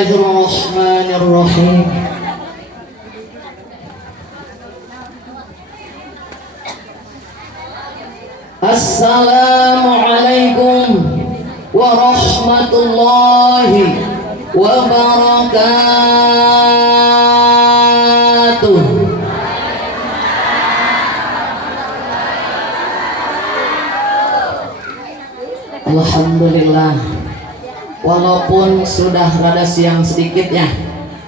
Bismillahirrahmanirrahim. Assalamualaikum warahmatullahi wabarakatuh. Alhamdulillah, walaupun sudah rada siang sedikit ya,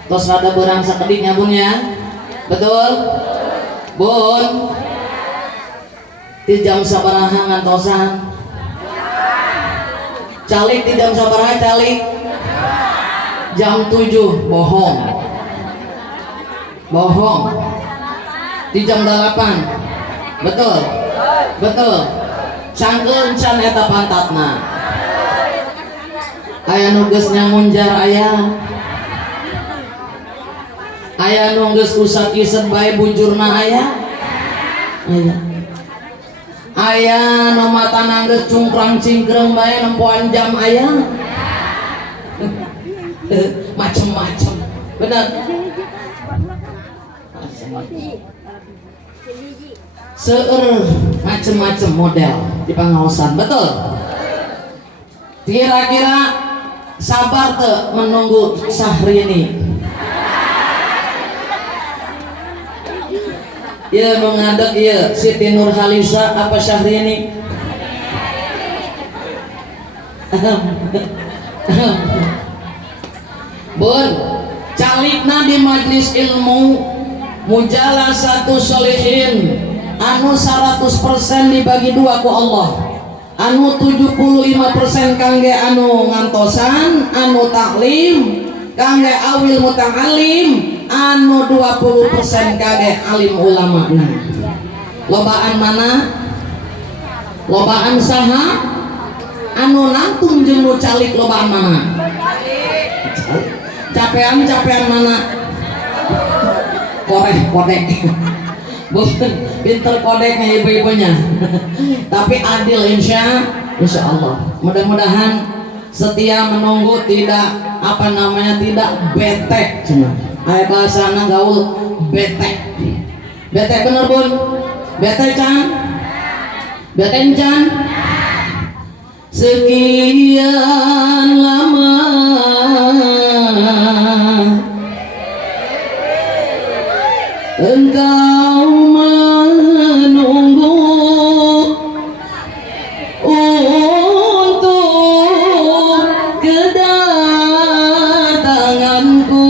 terus rada berang sakediknya bun ya, betul? Bun, di jam sabaraha ngantosan? Calik di jam sabaraha calik? Jam 7, bohong. Bohong. Di jam 8, betul? Betul. Cangkeun can eta pantatna. Aya nu geus nyamunjar aya. Aya nu geus usap isep bae bujurna aya. Aya. Aya nu matana geus cungkrang cingkreng bae nempoan jam aya. Macem-macem. Bener. Seueur macem-macem model di pangaosan, betul? Kira-kira sabar teu menunggu Syahrini? Ieu nu ngadeg ieu Siti Nurhalisa apa Syahrini? Bun, calikna di majlis ilmu mujalah satu solihin anu 100% dibagi dua ku Allah, anu 75% kangge anu ngantosan, anu taklim kangge awil muta'alim, anu 20% kangge alim ulama. Nah, lobaan mana? Lobaan saha? Anu nangtung jeung nu calik lobaan mana? Capean mana? Kodek bukan pinter kodeknya ibu-ibunya tapi adil insya Allah. Mudah-mudahan setia menunggu, tidak tidak bete. Cuma ayat bahasana gaul bete bener bun, bete can, bete can. Sekian lama engkau menunggu untuk kedatanganku.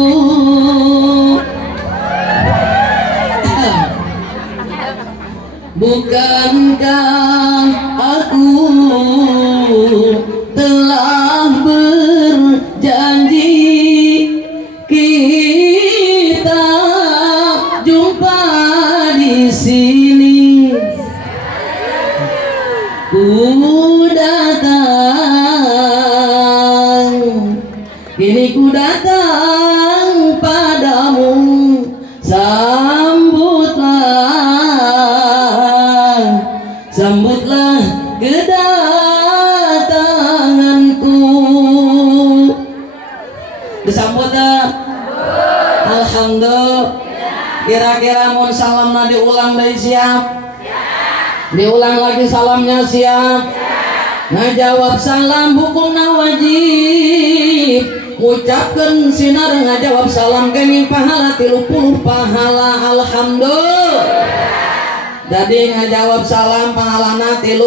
Bukankah aku telah berjanji kita jumpa di sini? Ku datang, kini ku datang padamu. Sambutlah kedatanganku. Disambut dah. Alhamdulillah. Kira-kira mau salamna diulang dari siap? Diulang lagi salamnya siap? Ngajawab salam hukumna wajib. Ucapkan sinar ngajawab salam kenging pahala 30 pahala. Alhamdulillah. Jadi ngajawab salam pahalana 30.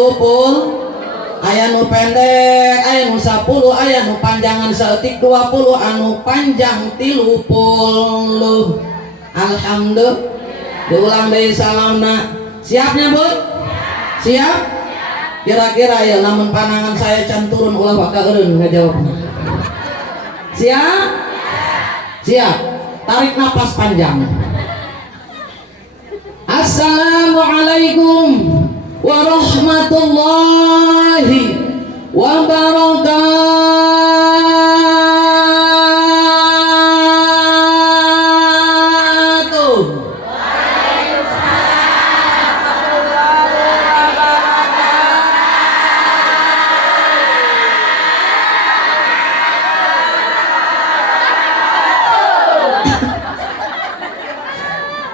Aya nu pendek, aya nu 10, aya nu panjangan saeutik 20, anu panjang 30. Alhamdulillah. Diulang dari salamna. Siapnya bud? Siap? Kira-kira ya lamun panangan saya can turun ulah waka eureun ngajawabna. Siap? Siap. Tarik napas panjang. Assalamualaikum warahmatullahi wabarakatuh.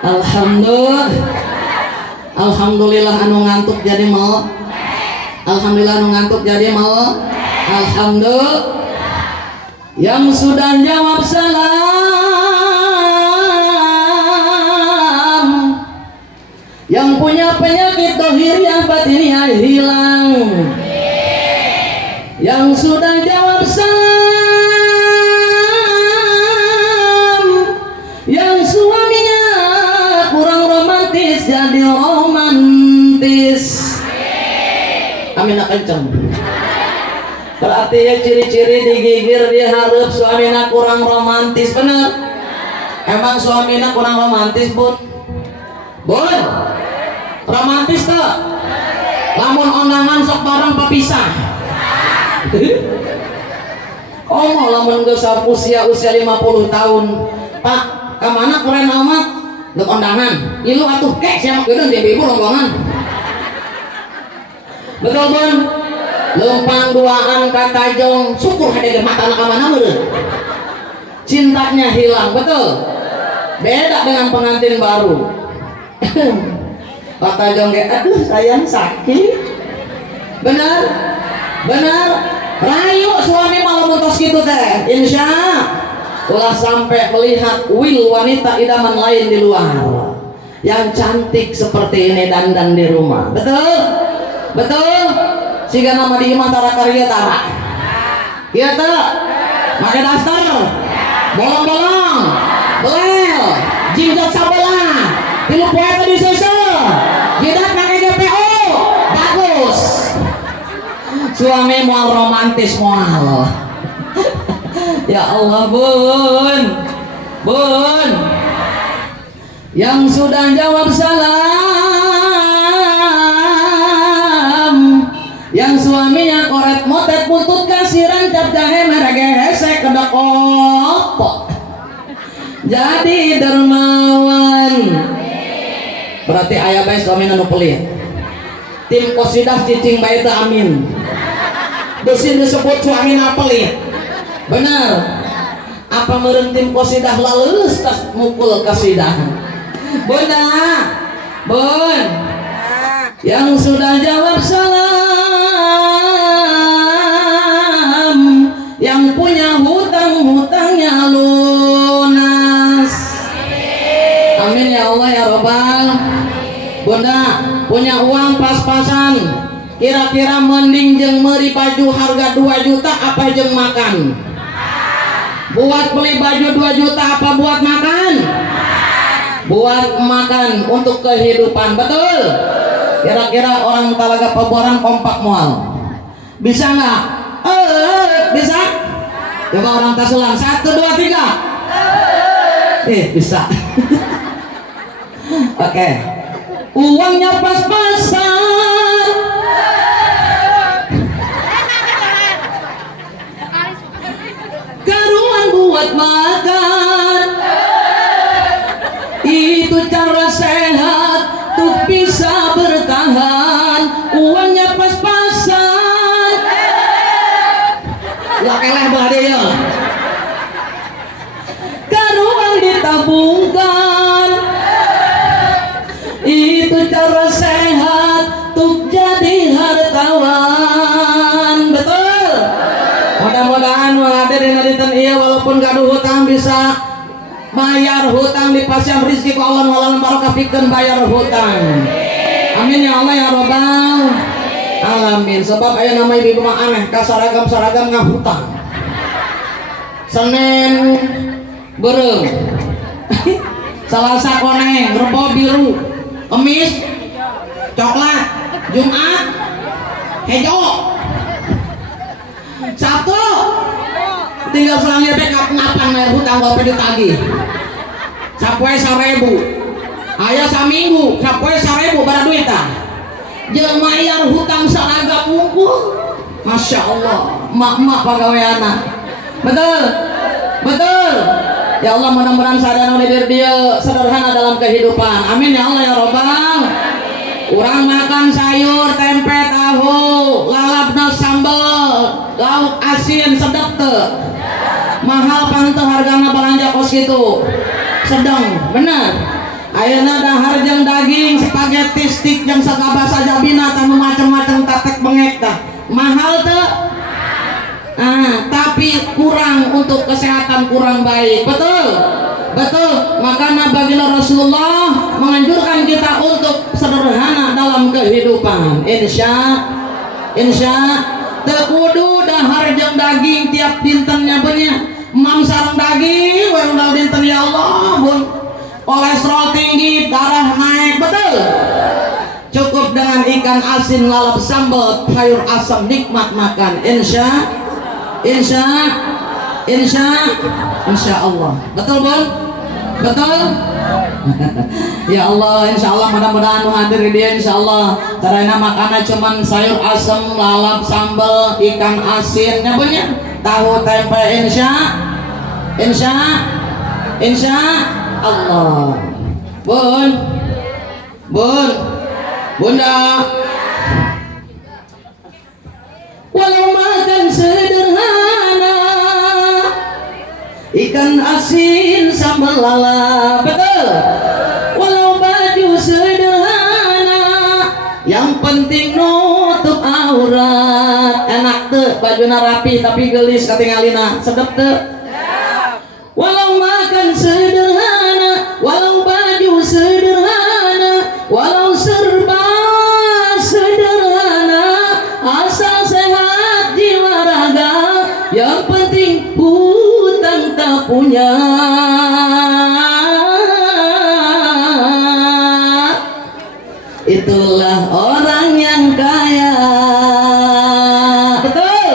Alhamdulillah anu ngantuk jadi mau. Alhamdulillah anu ngantuk jadi mau. Alhamdulillah yang sudah jawab salam, yang punya penyakit dohiriyah batiniah hilang, yang sudah jawab salam, yang suaminya kurang romantis jadi romantis. Amin kenceng. Berarti ya ciri-ciri digigir diharap suamina kurang romantis, bener? Emang suamina kurang romantis, Bun? Bun? Romantis tak? Lamun onangan sok bareng papisah. Oh mau lamun geus usia 50 tahun. Pak, kamana keren amat? Dek ondangan. Ilu atuh kek siapa kedeun di ibu rombongan. Betul, Bun? Lempang duaan kata jong syukur hade mata anak mana meureun. Cintanya hilang, betul? Beda dengan pengantin baru. Kata jong ge aduh sayang sakit. Benar? Benar? Rayu suami malam tos kitu teh. Insya ulah sampai melihat wil wanita idaman lain di luar yang cantik seperti ini dandan di rumah. Betul? Betul? Siga nama di imah tara karya tara iya tak? Make daster bolong-bolong belel jinjot sabelah tilu poe tadi susu jidat make GPO bagus suami mual romantis mual. Ya Allah, Bun Bun yang sudah jawab salam, yang suaminya koret motet putut kasiran cap jahe merek hesek kedok opo jadi dermawan. Berarti ayah bae suami anu pelit. Tim kosidah cicing bae teu amin. Desin disebut suami na pelit. Benar. Apa meureun tim kosidah laleus tas mukul kasidah. Bunda, Bun. Yang sudah jawab salam, yang punya hutang-hutangnya lunas. Amin ya Allah ya Rabbal. Bunda punya uang pas-pasan, kira-kira mending jeung meuri baju harga 2 juta apa jeung makan? Buat beli baju 2 juta apa buat makan? Buat makan untuk kehidupan, betul? Kira-kira orang Talaga Pabuaran kompak mual bisa nggak? Bisa? Coba orang Tasulang 1, 2, 3 bisa. Oke. Uangnya pas-pasan, karuan buat makan, itu cara sehat tuh bisa bertahan. Uangnya pas-pasan lakeleh belah ya karuan ditabungkan, itu cara sehat tuh jadi hartawan. Betul? Mudah-mudahan hadirin hadirin iya walaupun gaduh hutang bisa bayar hutang di pasian rizki ku Allah walau barokah pikeun bayar hutang. Amin ya Allah ya Rabbal alamin. Sebab aya nama ibu mah aneh ka saragam-saragam ngahutang. Senin beureum Selasa koneng Rebo biru, Kemis coklat, Jumat hejo, Sabtu tinggal selangnya ngapan bayar hutang bapak ditagih. Sapoe 1000, aya saminggu sapoe 1000 bara duit tah. Jeung mayar hutang saraga pungkul. Masya Allah, mak-mak pagaweana. Betul? Betul? Ya Allah mudah-mudahan sadana dia sederhana dalam kehidupan. Amin ya Allah ya Rabbal. Urang makan sayur, tempe, tahu, lalapna sambal, lauk asin sedep teu. Mahal panteuh hargana belanja kos kitu. Sedang, bener. Ayeuna dahar jeung daging spaghetti stick jeung sagala sajabina tanu macam-macam tatek bengek tah mahal teu? Tapi kurang untuk kesehatan, kurang baik. Betul? Betul. Makanya baginda Rasulullah menganjurkan kita untuk sederhana dalam kehidupan. Insya teu kudu dahar jeung daging tiap dintennya beunnya. Mam sareng daging we undang dinten ya Allah, bun. Kolesterol tinggi, darah naik. Betul? Cukup dengan ikan asin lalap sambal sayur asam nikmat makan. Insya Allah. Betul bun? Betul? Ya Allah, insya Allah mudah-mudahan hadir dia insya Allah. Caranya makannya cuman sayur asam lalap sambal ikan asin nyebutnya tahu tempe. Insya Allah. Bunda, walau makan sederhana ikan asin sambal lalap. Betul? Walau baju sederhana yang penting nutup aurat. Enak tuh bajuna rapi tapi gelis katingalina sedep tuh. Walau makan sederhana, walau baju sederhana, walau serba sederhana, asal sehat jiwa raga, yang penting hutang tak punya. Itulah orang yang kaya. Betul?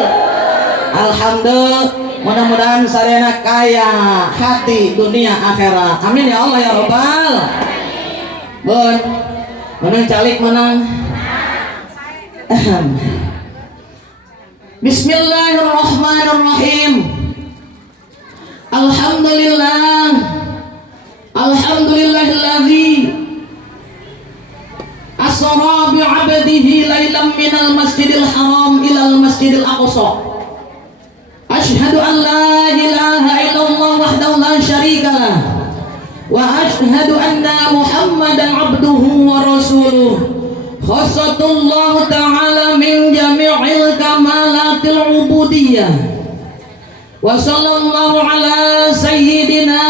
Alhamdulillah. Mudah-mudahan sarena kaya hati dunia akhirat. Amin ya Allah ya Rabbal. Bun, menang calik menang. Bismillahirrahmanirrahim. Alhamdulillah. Alhamdulillahilladzi asra bi 'abdihi lailan minal masjidil haram ilal masjidil aqsa. Ashhadu an la ilaha illallah wahdahu la syarika lah wa ashhadu anna Muhammadan abduhu wa rasuluh. Khassatullah ta'ala min jami'il kamalatil ubudiyah. Wa sallallahu ala sayyidina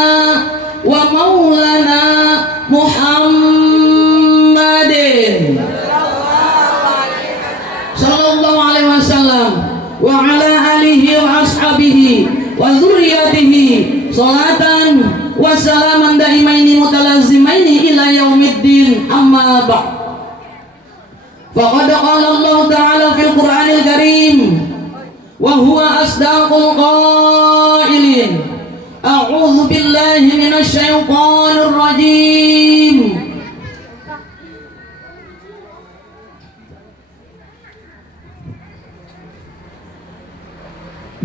wa maulana Muhammadin sallallahu alaihi wasallam wa ala alihi wa ashabihi wa dzurriyyatihi salatan wa salaman daimaini mutalazimaini ila yaumiddin. Amma ba'd. Faqad qala Allah ta'ala fil Qur'anil Karim wa huwa asdaqul qailin. A'udzu billahi minasy syaithanir rajim.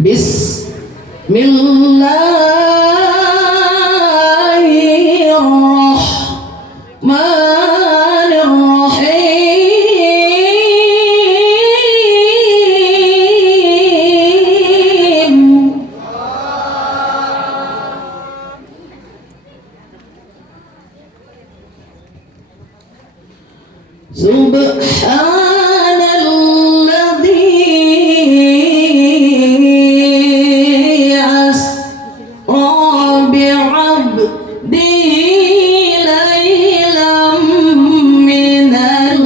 Bismillahirrahmanirrahim. Subhanalladzi asra bi'abdi laylam minal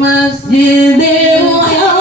masjidil haram.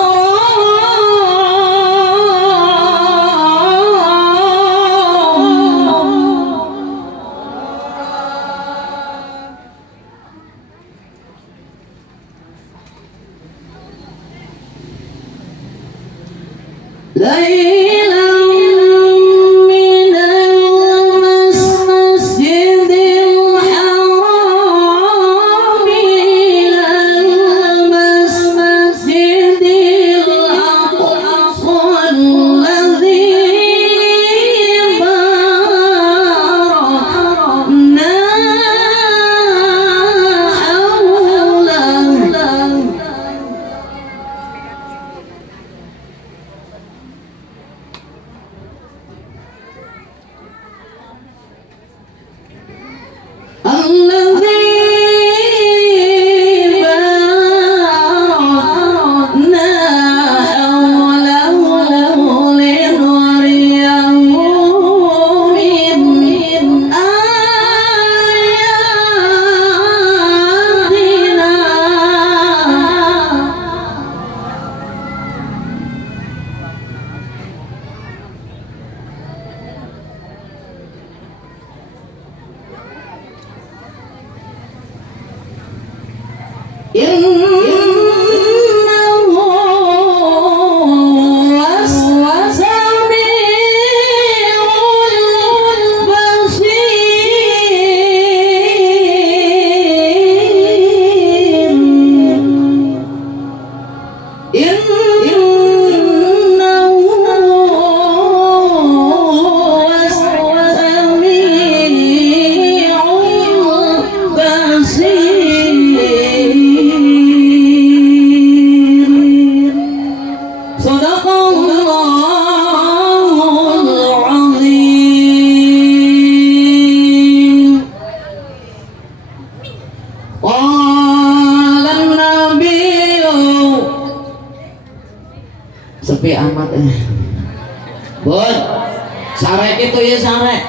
sare.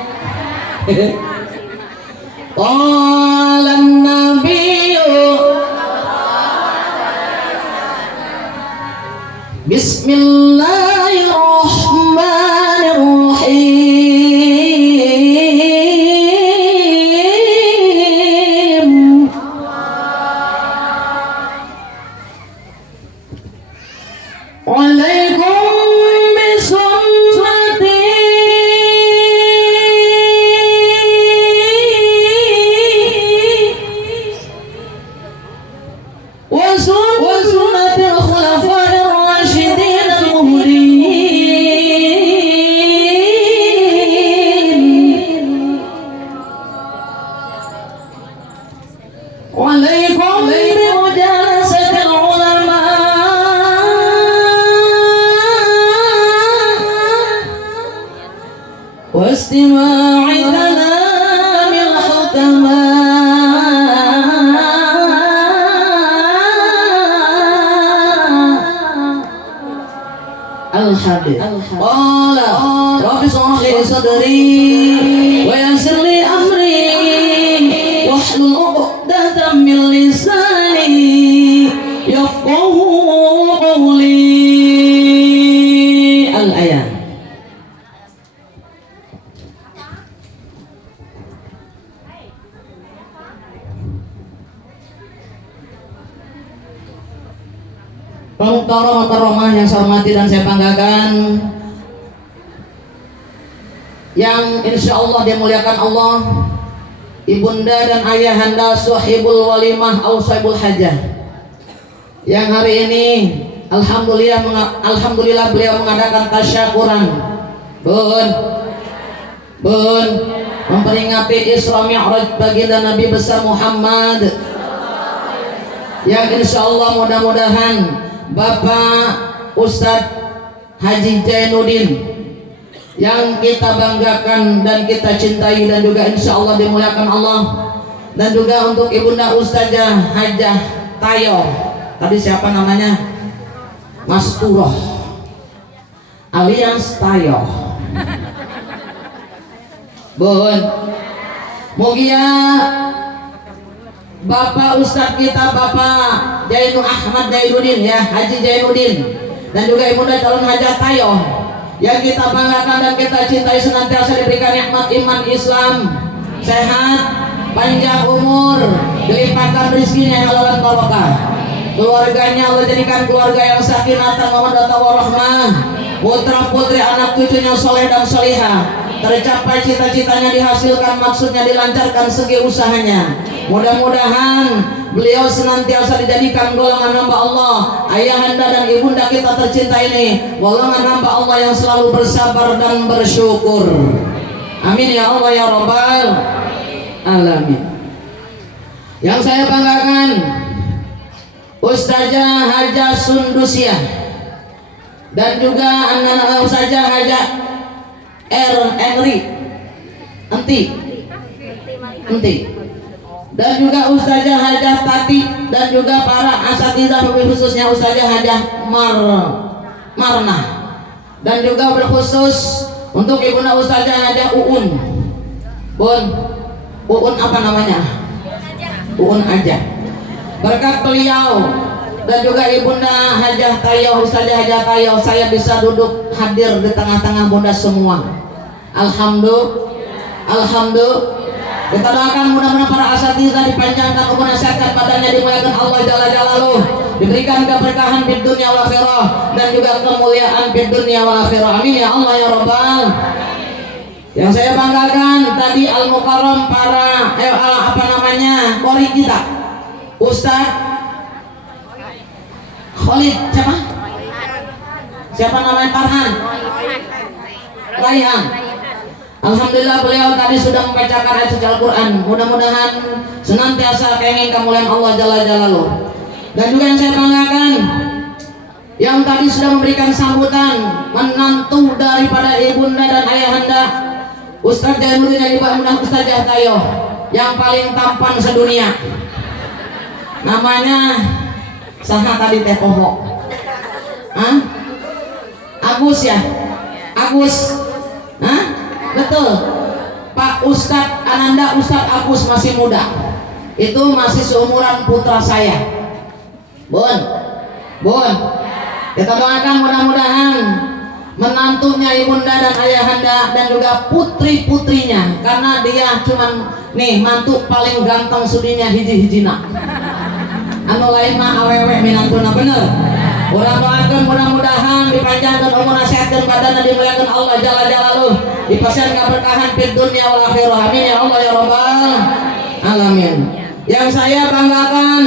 Qalan nabiyyu Bismillahirrahmanirrahim. Alaikum bisunnati wa sunnatil khulafa'ir rasyidin al-muhdin. Alaikum bimujalasatil ulama واستماع كلام الحكماء الحديث قال رب اشرح لي صدري ويسر لي امري واحلل عقدة من لساني يفقهوا قولي. الآية. Kaum yang saya hormati dan saya banggakan, yang insya Allah dimuliakan Allah, ibunda dan ayahanda sahibul walimah au sahibul hajah, yang hari ini alhamdulillah beliau mengadakan tasyakuran bun memperingati Isra Mi'raj baginda Nabi besar Muhammad, yang insya Allah mudah-mudahan Bapak Ustadz Haji Jainuddin yang kita banggakan dan kita cintai dan juga insya Allah dimuliakan Allah, dan juga untuk ibunda Ustazah Hajah Tayo, tadi siapa namanya? Mas Turoh alias Tayo. Bun, mugia Bapak Ustadz kita Bapak Ahmad Jainuddin ya, Haji Jainuddin, dan juga ibunda calon Hajah Tayo yang kita banggakan dan kita cintai senantiasa diberikan nikmat iman Islam, sehat, panjang umur, dilimpahkan rezekinya yang halal dan barokah. Keluarganya Allah jadikan keluarga yang sakinah mawaddah warahmah, putra putri anak cucunya soleh dan solihah, tercapai cita-citanya, dihasilkan maksudnya, dilancarkan segi usahanya. Mudah-mudahan beliau senantiasa dijadikan golongan hamba Allah, ayahanda dan ibunda kita tercinta ini, golongan hamba Allah yang selalu bersabar dan bersyukur. Amin ya Allah ya Rabbal alamin. Yang saya banggakan Ustazah Hajah Sundusiah dan juga anak Ustazah Hajah Enti, dan juga Ustazah Hajah Tati, dan juga para asatidzah, khususnya Ustazah Hajah Marna, dan juga berkhusus untuk ibunda Ustazah Hajah Uun apa namanya? Uun aja. Berkat beliau dan juga ibunda Hajah Tayo, Ustazah Hajah Tayo, saya bisa duduk hadir di tengah-tengah bunda semua. Alhamdulillah. Kita doakan mudah-mudahan para asatidzah dipanjangkan umur, sehat badannya, dimuliakan Allah Jalla Jalaluh, diberikan keberkahan di dunia wal akhirah dan juga kemuliaan di dunia wal akhirah. Amin ya Allah ya Rabbal. Yang saya banggakan tadi al-mukarram para kori kita, Ustadz Khalid siapa namanya? Farhan Raihan. Alhamdulillah beliau tadi sudah membacakan ayat suci Al-Quran. Mudah-mudahan senantiasa kenging kemuliaan Allah Jalla Jalaluh. Dan juga yang saya banggakan, yang tadi sudah memberikan sambutan menantu daripada ibunda dan ayahanda Ustadz Jainuddin dan ibunda Ustazah Tayo, yang paling tampan sedunia. Namanya saha tadi teh poho? Agus ya? Agus? Betul. Pak Ustadz Ananda, Ustadz Agus masih muda. Itu masih seumuran putra saya. Bun, kita doakan mudah-mudahan menantunya ibunda dan ayahanda dan juga putri-putrinya, karena dia cuman nih mantu paling ganteng sudinya hiji-hijina. Anu lain mah awewe minantuna bener. Urang doakeun mudah-mudahan dipanjangkeun umur nasihatkeun badanna dimuliakeun Allah jalla jalaluh, dipasieun keberkahan fid dunya wal akhirah. Amin ya Allah ya rabbal alamin. Yang saya banggakan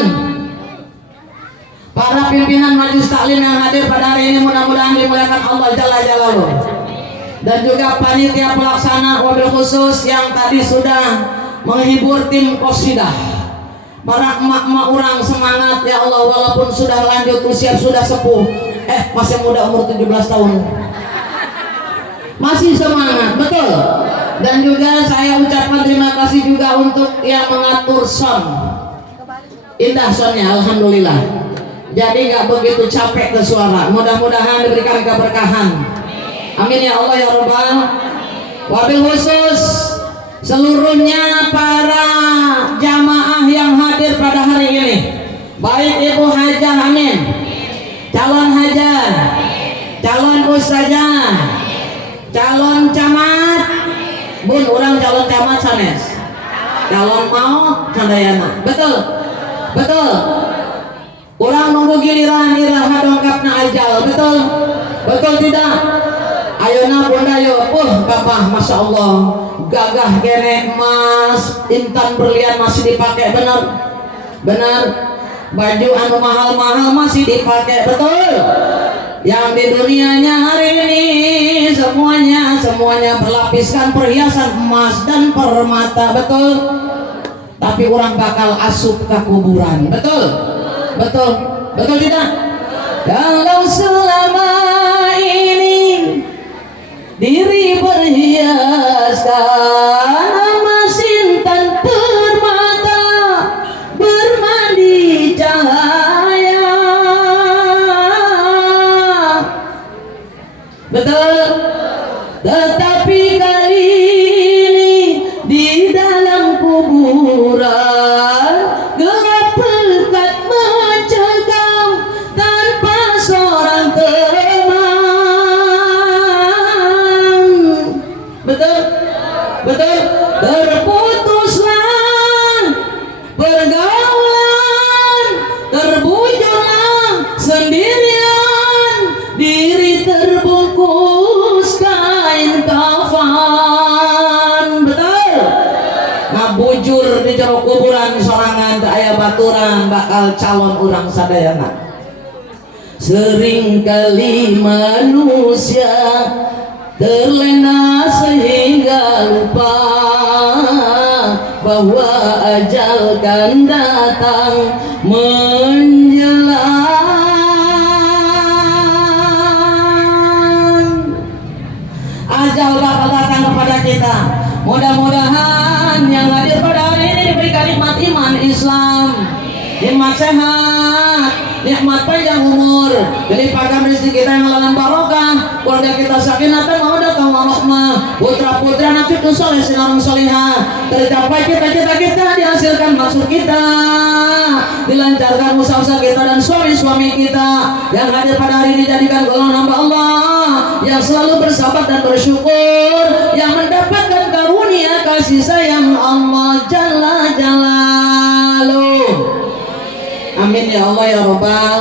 para pimpinan majelis taklim yang hadir pada hari ini, mudah-mudahan dimuliakan Allah jalla jalaluh. Dan juga panitia pelaksana, wabil khusus yang tadi sudah menghibur tim qasidah. Para emak-emak orang semangat ya Allah, walaupun sudah lanjut usia, sudah sepuh, masih muda umur 17 tahun. Masih semangat, betul. Dan juga saya ucapkan terima kasih juga untuk yang mengatur sound. Indah soundnya, alhamdulillah. Jadi nggak begitu capek ke suara. Mudah-mudahan diberikan keberkahan. Amin ya Allah ya Rabbal. Wabil khusus seluruhnya para jamaah yang hadir pada hari ini, baik ibu hajah, amin, calon hajah, calon ustazah, calon camat, bun orang calon camat sanes, calon mau sadayana, betul. Orang nunggu giliran iraha dongkapna ajal, betul tidak? Ayeuna bunda yo, bapak, masya Allah, gagah kene, emas, intan berlian masih dipakai, benar. Baju anu mahal-mahal masih dipakai, betul. Yang di dunianya hari ini semuanya berlapiskan perhiasan emas dan permata, betul. Tapi orang bakal asup ke kuburan, betul tidak? Kalau selama ini diri berhiaskan emas intan permata, bermandi cahaya, betul. Tetapi kali ini di dalam kuburan gelap pekat mencekam tanpa seorang teman, betul. Terputuslah pergaulan, terbujurlah sendirian, diri terbungkus kain kafan, betul. Ngabujur di jero kuburan sorangan teu aya baturan bakal calon urang sadayana. Seringkali manusia terlena sehingga lupa bahwa ajal kan datang menjelang. Ajal bakal datang kepada kita. Mudah-mudahan yang hadir pada hari ini diberikan nikmat iman Islam, nikmat sehat, nikmat panjang umur, dilimpahkan rezeki kita yang halalan barokah, keluarga kita sakinah mawaddah warahmah, putra-putra anak cucu soleh sinarung solihah, tercapai cita-cita kita, dihasilkan maksud kita, dilancarkan usaha-usaha kita dan suami-suami kita yang hadir pada hari ini, jadikan golongan hamba Allah yang selalu bersabar dan bersyukur, yang mendapatkan karunia kasih sayang Allah jalla jalaluh. Amin ya Allah ya Rabbal.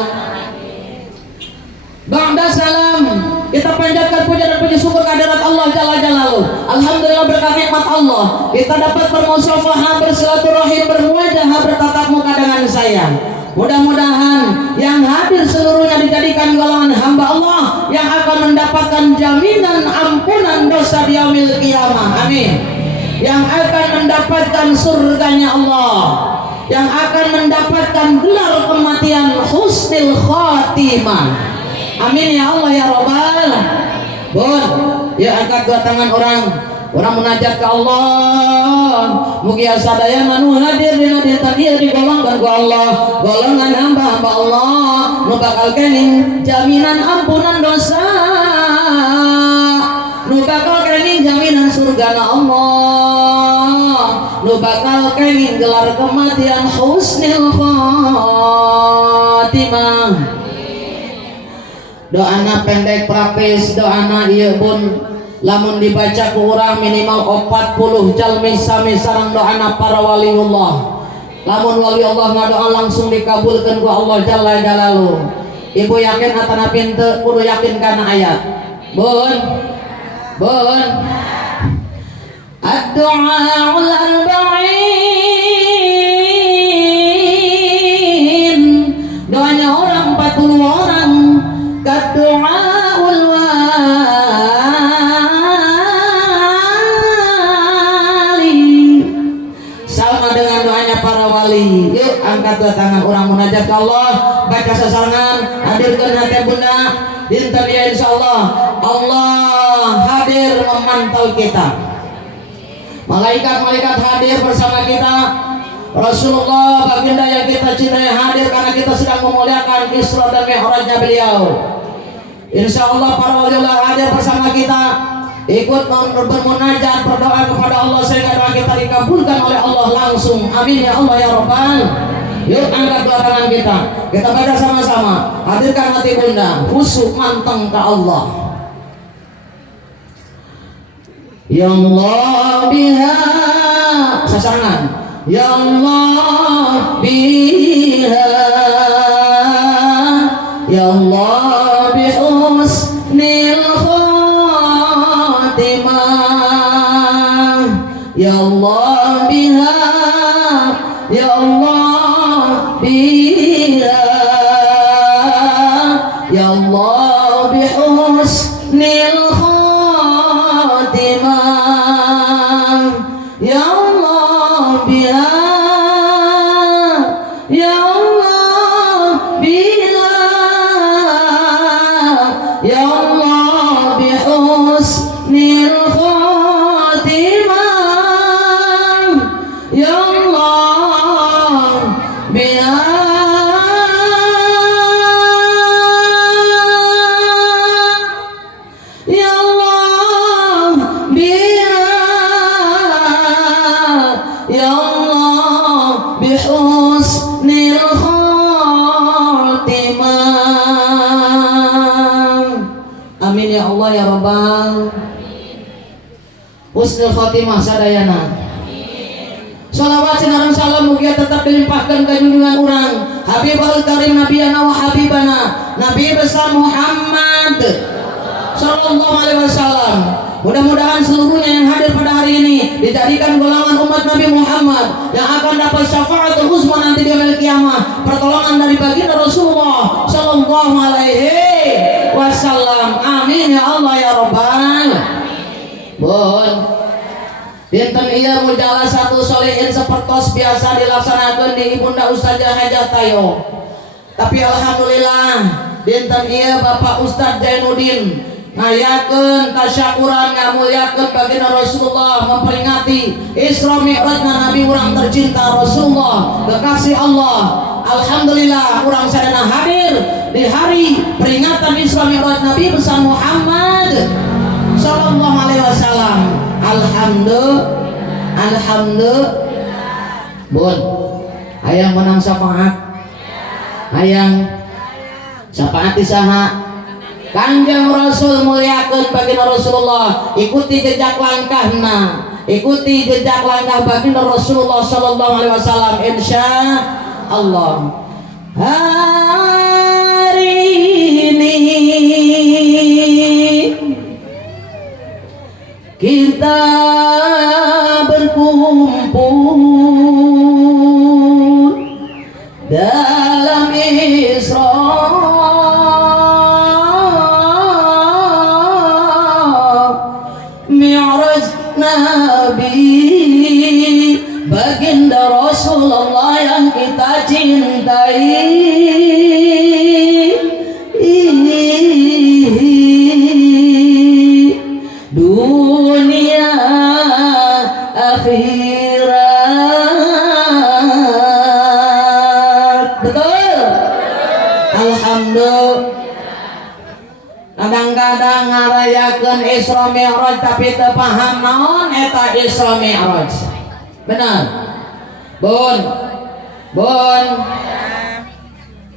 Ba'da salam, kita panjatkan puja dan puji syukur kehadirat Allah jalla jalaluh. Alhamdulillah berkat nikmat Allah kita dapat bermusyafaah, bersilaturahim, bermuajah, bertatap muka dengan saya. Mudah-mudahan yang hadir seluruhnya dijadikan golongan hamba Allah yang akan mendapatkan jaminan ampunan dosa di yaumil qiyamah. Amin. Yang akan mendapatkan surganya Allah, yang akan mendapatkan gelar kematian husnul khatimah. Amin ya Allah ya Rabbal. Bun, ya angkat dua tangan orang munajat ke Allah. Mugia sadaya manu hadir dina dinten ieu digolongkeun ku Allah, golongan hamba-hamba Allah nu bakal kening jaminan ampunan dosa, nu bakal kening jaminan surga surga Allah nu bakal kenging gelar kematian husnul khotimah. Doana pendek praktis, doana ieu pun lamun dibaca ku urang minimal 40 jalmi sami sareng doana para waliullah. Lamun wali Allah ngadoa langsung dikabulkeun ku Allah jalla jalaluhu. Ibu yakin atana pinte kudu yakin kana ayat. Bun ad-du'aul arba'in, doanya orang 40 orang, kad-du'aul wali, sama dengan doanya para wali. Yuk angkat dua tangan orang munajat ke Allah, baca sesarangan, hadirkan hati bunda. Dinten ya insyaallah Allah hadir memantau kita. Malaikat-malaikat hadir bersama kita. Rasulullah baginda yang kita cintai hadir karena kita sedang memuliakan Isra dan Mi'rajnya beliau. Insyaallah para waliullah hadir bersama kita, ikut bermunajat berdoa kepada Allah sehingga doa kita dikabulkan oleh Allah langsung. Amin ya Allah ya Rabbal. Yuk angkat dua tangan kita baca sama-sama. Hadirkan hati bunda, khusyuk manteng ke Allah. Ya Allah biha, sasarangan. Ya Allah biha, ya Allah bihusnil khatimah, ya Allah biha, ya Allah biha, ya Allah bihusnil khatimah, ya Allah biha, ya Allah biha, ya Allah bihusnil khatimah, ya Allah biha, ya Allah biha, ya Allah bihusnil khatimah. Amin ya Allah ya Rabbal. Husnul khatimah sadayana. Salawat sinarang salam mugia tetap dilimpahkan ke junjungan orang Habibul Karim Nabiyana wa Habibana Nabi besar Muhammad Sallallahu Alaihi Wasallam. Mudah-mudahan seluruhnya yang hadir pada hari ini dijadikan golongan umat Nabi Muhammad yang akan dapat syafaatul uzma nanti di yaumil qiyamah, pertolongan dari baginda Rasulullah Sallallahu Alaihi Wasallam. Amin ya Allah ya Rabbal. Bon. Dinten iya mujalah satu solihin sepertos biasa dilaksanakan di Ibunda Ustazah Hajat Tayo. Tapi alhamdulillah dinten iya Bapak Ustadz Zainuddin ngayakeun tasyakuran ngamuliakeun baginda Rasulullah, memperingati Isra Mi'rajna Nabi urang tercinta Rasulullah kekasih Allah. Alhamdulillah urang sadana hadir di hari peringatan Isra Mi'raj Nabi besar Muhammad Sallallahu Alaihi Wasallam. Alhamdulillah. Bun, hayang menang syafaat, hayang syafaat isaha. Kanjeng Rasul muliakeun baginda Rasulullah, ikuti jejak langkahna, ikuti jejak langkah baginda Rasulullah Sallallahu Alaihi Wasallam. Insya Allah hari ini kita berkumpul dalam Isra Mi'raj Nabi baginda Rasulullah yang kita cintai. Dunia akhirat. Betul. Alhamdulillah. Kadang-kadang ngarayakeun Isra Mi'raj tapi teu paham naon eta Isra Mi'raj. Benar. Bun.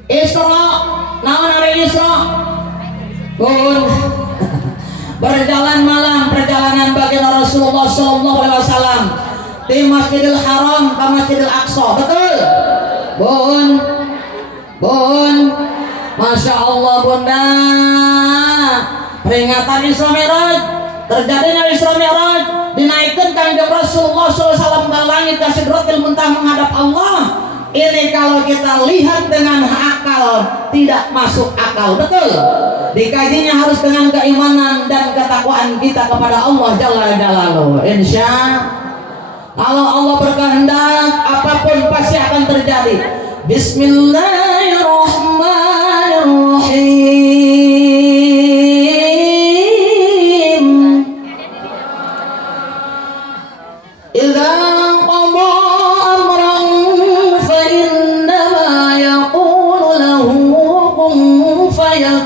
Isra, naon ari Isra? Bun. Berjalan malam, perjalanan baginda Rasulullah sallallahu alaihi wasallam di Masjidil Haram ke Masjidil Aqsa. Betul? Bun. Masya Allah bunda. Peringatan Isra Mi'raj, terjadinya Isra Mi'raj, dinaikkan kanjeng Rasulullah SAW ke langit ke Sidratil Muntaha menghadap Allah. Ini kalau kita lihat dengan akal tidak masuk akal. Betul? Dikajinya harus dengan keimanan dan ketakwaan kita kepada Allah Jalla Jalaluhu. Insya kalau Allah berkehendak apapun pasti akan terjadi. Bismillahirrahmanirrahim. Idza qada amran fa innama yaqulu lahu kun fayakun.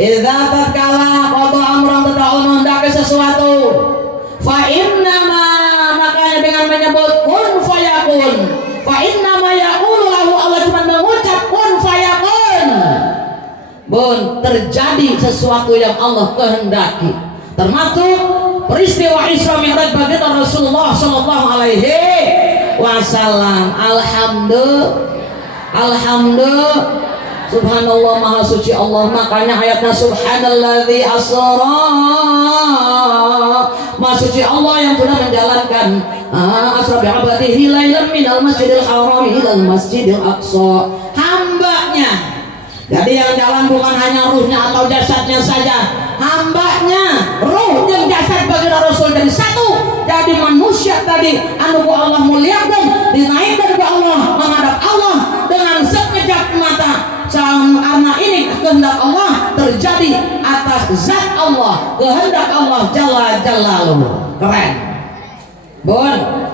Idza tatkala qada amran tad'u mendaki sesuatu fa innama makanya dengan menyebut kun fayakun. Fa innama yaqulu lahu Allah cuma mengucap kun fayakun. Bun, terjadi sesuatu yang Allah kehendaki. Termasuk peristiwa Isra Mi'raj baginda Rasulullah sallallahu alaihi wasallam. Alhamdulillah. Subhanallah maha suci Allah. Makanya ayatnya subhanalladzi asra. Maha suci Allah yang sudah menjalankan asra bi'abadihi lailan minal masjidil haram ilal masjidil aqsa. Hambanya. Jadi yang jalan bukan hanya ruhnya atau jasadnya saja, hambanya, ruh dan jasad baginda Rasul jadi satu. Jadi manusia tadi anu ku Allah muliakan dinaikkan ke Allah menghadap Allah dengan sekejap mata. Karena ini kehendak Allah terjadi atas zat Allah, kehendak Allah Jalla Jalaluhu. Keren. Bun.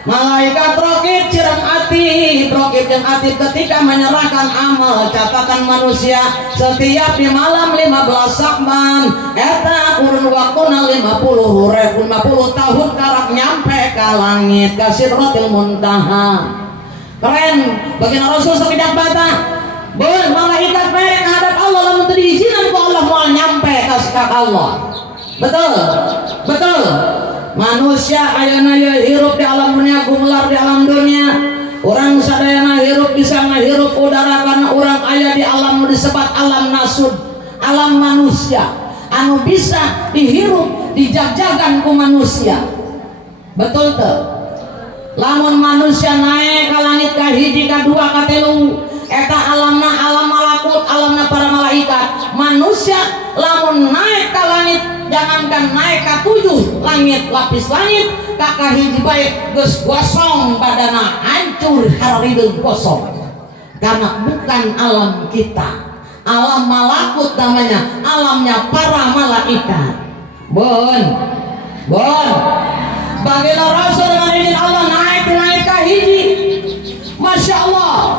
Malaikat rokib cireng atib, rokib yang atib ketika menyerahkan amal catatan manusia setiap di malam 15 Sya'ban eta kurun waktuna 50 tahun karak nyampe ke langit ke Sidratil Muntaha. Keren. Baginda Rasul sepidak bata. Bun, malaikat mereka hadap Allah lamun teu diizinan ku Allah moal nyampe ka Allah. Betul. Manusia ayana hirup di alam dunia, gumelar di alam dunia. Orang sadayana hirup bisa ngahirup udara karena orang aya di alam disebat alam nasud, alam manusia anu bisa dihirup dijagjagan ku manusia. Betul tuh. Lamun manusia naik ke langit ka hiji ka dua ka telu eta alamna alam malakut, alamna para malaikat. Manusia lamun naik ke langit, jangankan naik ke 7 langit, lapis langit kakak hiji baik geus gosong badana hancur harideung gosong karena bukan alam kita, alam malakut namanya, alamnya para malaikat. Bon baginda Rasul dengan izin Allah naik ke hiji, Masya Allah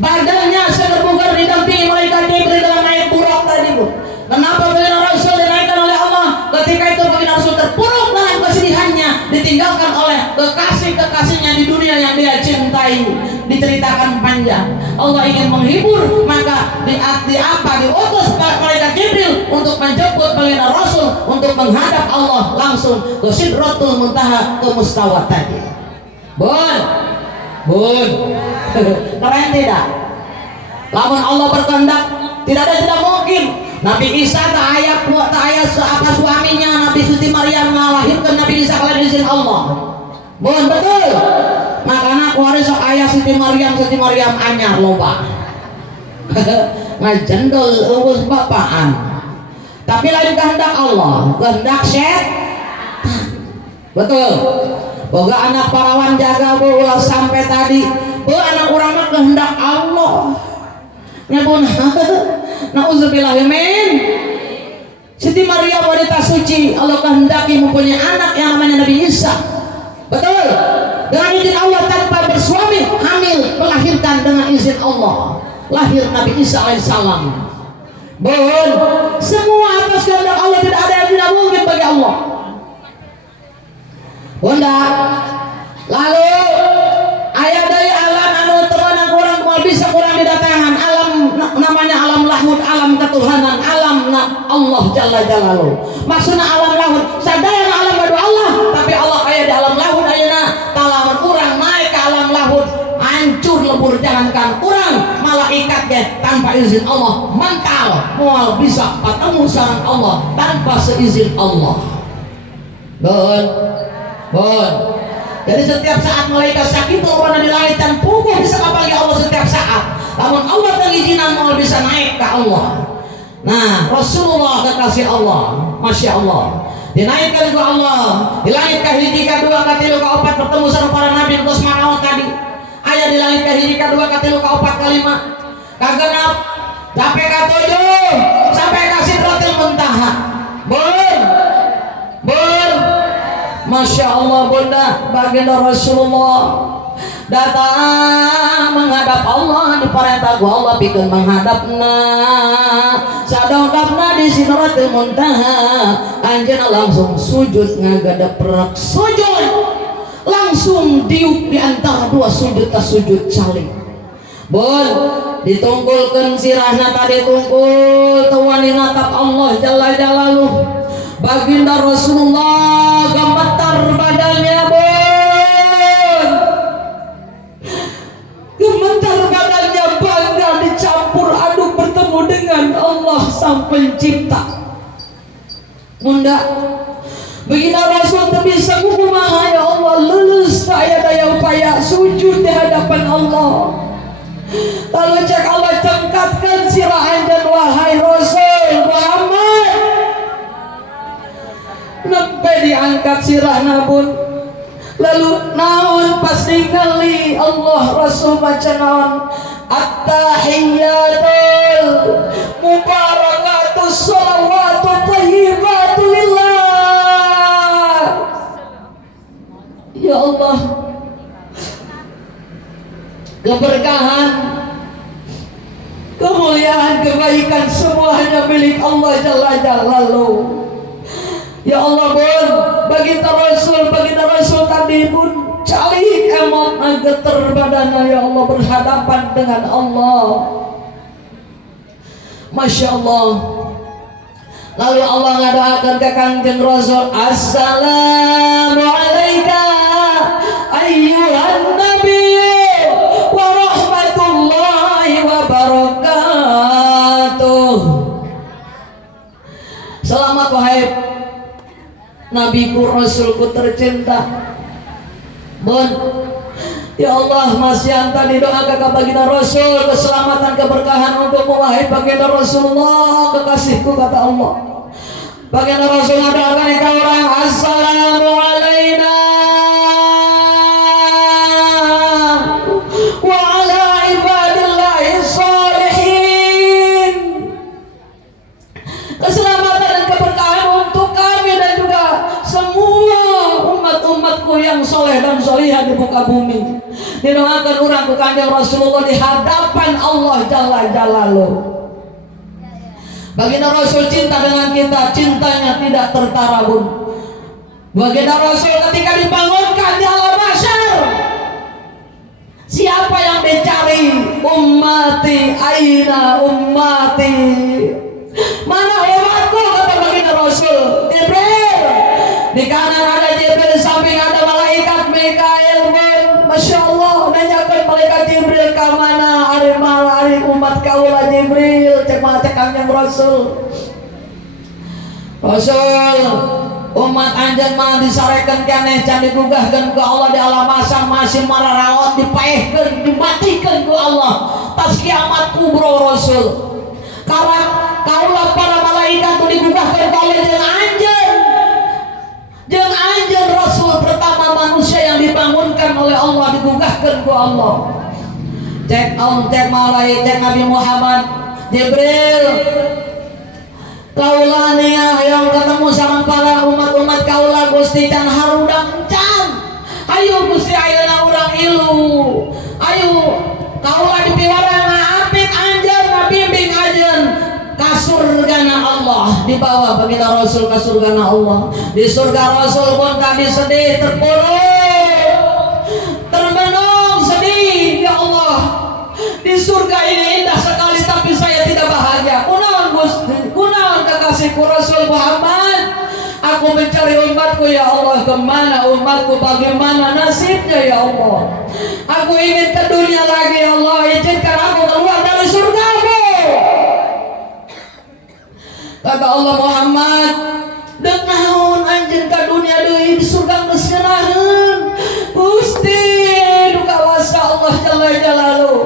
badannya seger-buger didampingi malaikat Jibril dalam naik buruk tadi bu. Kenapa baginda Rasul dinaikkan oleh Allah? Ketika itu baginda Rasul terpuruk dalam kesedihannya, ditinggalkan oleh kekasih-kekasihnya di dunia yang dia cintai. Diceritakan panjang. Allah ingin menghibur, maka diutus malaikat Jibril untuk menjemput baginda Rasul untuk menghadap Allah langsung ke Sidratul Muntaha, ke mustawa tadi. Bun. Keren tidak? Lamun Allah berkehendak tidak mungkin. Nabi Isa tak ayat apa suaminya Nabi Suci Maryam melahirkan Nabi Isa kalau izin Allah. Bon betul. Makanya kuari sok ayah Siti Maryam anyar loba. Ngajendol eueus bapaan. Tapi lain kehendak Allah, kehendak syaitan. Betul. Boga anak parawan jaga ulah sampai tadi. Anak orang mah kehendak Allah. Nyabun. Nauzubillah min. Siti Maryam wanita suci, Allah kehendaki mempunyai anak yang namanya Nabi Isa. Betul. Dengan izin Allah tanpa bersuami hamil dilahirkan dengan izin Allah. Lahir Nabi Isa alaihissalam. Bon, semua atas kehendak Allah, tidak ada yang tidak mungkin bagi Allah. Bunda, lalu ayat dari alam anu temenan kurang moal bisa kurang didatangan alam namanya alam lahud, alam ketuhanan, alam Allah Jalla Jalaluhu. Maksudnya alam lahud, sadaya alam kadu Allah, tapi Allah aya di alam lahud ayeuna. Talamun urang naik ke alam lahud, hancur lebur, jangankan urang, malaikat ge tanpa izin Allah mental moal bisa ketemu sareng Allah tanpa seizin Allah. Bon. Jadi setiap saat malaikat sakit warna di langit dan punggung bisa kapangi Allah setiap saat. Namun Allah dan izinan mau bisa naik ke Allah. Nah, Rasulullah kekasih Allah, masya Allah, dinaikkan ke Allah, di langit kahiji kadua katilu kaopat bertemu sareng para nabi terus manaon tadi. Ayat di langit kahiji kadua katilu kaopat kalima kagenap sampai katujuh sampai ka Sidratil Muntaha. Bon. Masya Allah bunda, baginda Rasulullah datang menghadap Allah, diperintah ku Allah pikeun menghadapna sadongkapna di Sidratil Muntaha. Anjeunna langsung sujud ngagadeprak sujud, langsung diuk di antara dua sujud ta sujud saling. Bon, ditungkulkeun sirahna tadi tungkul teu wani natap Allah Jalla Jalaluhu. Baginda Rasulullah gemetar badannya, Bon. Gemetar badannya, bangga dicampur aduk bertemu dengan Allah Sang Pencipta. Munda Baginda Rasul teu bisa kumaha ya Allah, lulus aya daya upaya sujud di hadapan Allah. Lalu cek Allah cengkatkan sirah anjeun wahai Rasul Muhammad. Nempe diangkat sirah nabun. Lalu naon pas ningali Allah Rasul baca naon at-tahiyyatul mubarakatus shalawatu thayyibatu lillah. Ya Allah, keberkahan, kemuliaan, kebaikan semuanya milik Allah Jalla Jalaluhu. Ya Allah Bun, baginda Rasul tadi Bun calik emot geter badannya ya Allah berhadapan dengan Allah. Masya Allah. Lalu Allah ngadakan ke Kangjeng Rasul, assalamu alayka ayyuhan nabiyyu wa rahmatullahi wa barakatuh. Selamat wahai Nabiku Rasulku tercinta. Bon, ya Allah, masih tadi doa ke baginda Rasul keselamatan keberkahan untuk wahai baginda Rasulullah kekasihku kata Allah. Baginda Rasul doakan ke orang assalamu alaina wa ala ibadillahi sholihin. Keselamatan dan keberkahan untuk kami dan juga semua umat-umatku yang soleh dan solihah di muka bumi. Didoakan orang ku Kanjeng Rasulullah di hadapan Allah Jalla Jalaluhu. Baginda Rasul cinta dengan kita, cintanya tidak tertara Bun. Baginda Rasul ketika dibangunkan di alam mahsyar, siapa yang dicari? Ummati, aina ummati, mana umatku kata baginda Rasul. Jibril, di kanan ada Jibril, samping ada malaikat Mikail. Masya Allah, nanyakan malaikat Jibril ke mana? Ari umat kaulah Jibril, cek Kanjeng Rasul. Umat anjeun mah disarekeun keneh can digugahkeun ku Allah di alam mahsyar masih mararaot dipaehkeun dimatikeun ku Allah pas kiamat kubro Rasul. Karena kaulah para malaikat tu digugahkeun ku Allah jeung anjeun Rasul pertama manusia yang dibangunkan oleh Allah digugahkeun ku Allah. Cek malaikat Nabi Muhammad Jibril, kaulah nih yang ketemu sama para umat-umat kaulah Gusti can harudang can. Ayo Gusti ayeuna urang ilu. Ayo surgana Allah, dibawa baginda Rasul ke surgana Allah. Di surga Rasul pun tadi sedih, terpuruk, termenung, sedih. Ya Allah, di surga ini indah sekali, tapi saya tidak bahagia. Kunaon Gusti, kunaon kekasihku Rasul Muhammad? Aku mencari umatku, ya Allah, kemana umatku, bagaimana nasibnya, ya Allah. Aku ingin ke dunia lagi, ya Allah, izinkan aku keluar dari surgamu. Kata Allah, Muhammad, dek naon anjeun ka dunia deui, di surga geus ngeunaheun. Gusti nu kawasa Allah jalla jalaluhu,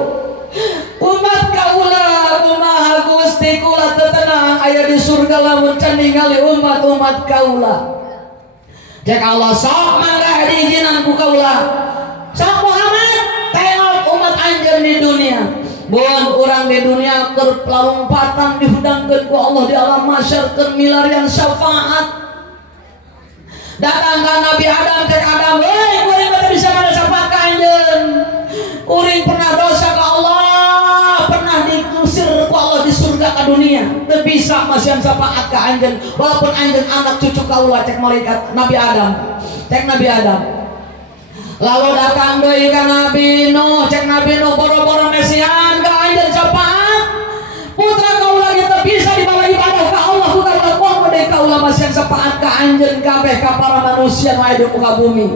umat kaula kumaha Gusti, kula teu tenang aya di surga lamun can ningali umat-umat kaula. Cek Allah, sok mangga diizinan ku kaula. Sok Muhammad, tengok umat anjeun di dunia. Buan orang di dunia keur pelompatan dihudangkeun ku Allah di alam mahsyar keur milarian syafaat. Datang ka Nabi Adam, cek Adam, "Hei, kuring teh bisa kada syafaat ka anjeun. Kuring pernah dosa ka Allah, pernah diusir ku Allah di surga ka dunia. Teu bisa masihan syafaat ka anjeun, walaupun anjeun anak cucu kaula," cek malaikat Nabi Adam. Cek Nabi Adam. Lalu datang deui ka Nabi Nuh, cek Nabi Nuh, boro-boro mesian ka anjeun syafaat. Putra kaula kita bisa dibawa ibadah ka Allah, ku kaula kuat deui kaula masihan syafaat ka anjeun kabeh ka para manusia nu aya di muka bumi.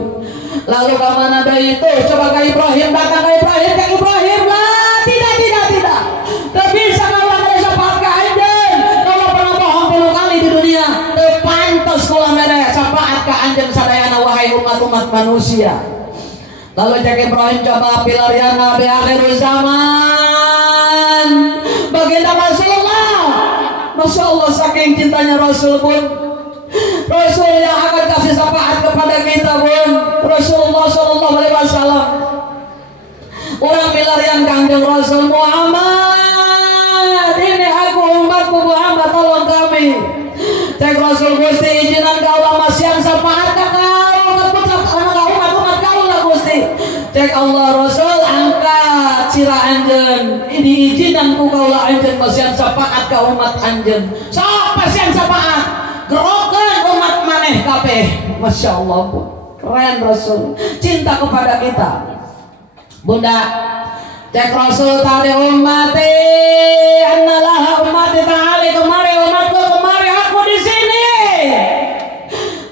Lalu ka mana deui itu? Coba ka Ibrahim, datang ka Ibrahim, ka Ibrahim lah, tidak. Teu bisa kaula mere syafaat ka anjeun. Kaula pernah bohong 10 kali di dunia, teu pantes kaula mere syafaat ka anjeun sadayana wahai umat-umat manusia. Lalu cek Ibrahim, coba pilarian Nabi akhir zaman baginda Rasulullah. Masya Allah, saking cintanya Rasul pun, Rasul yang akan kasih syafaat kepada kita pun Rasulullah SAW. Orang pilarian Kanjeng Rasul Muhammad, ini aku umatku Muhammad, tolong kami. Cek Rasul, Gusti izinan kaula masihan syafaat ka cek Allah, Rasul angkat sirah anjeun, ini izinan ku kaula anjeun masihan syafaat ka umat anjeun. Sok masihan syafaat, gerokeun umat maneh kabeh. Masya Allah, Bu, keren Rasul, cinta kepada kita. Bunda, cek Rasul tadi ummati annalah ummati ta'ali, kemari umatku, kemari aku di sini.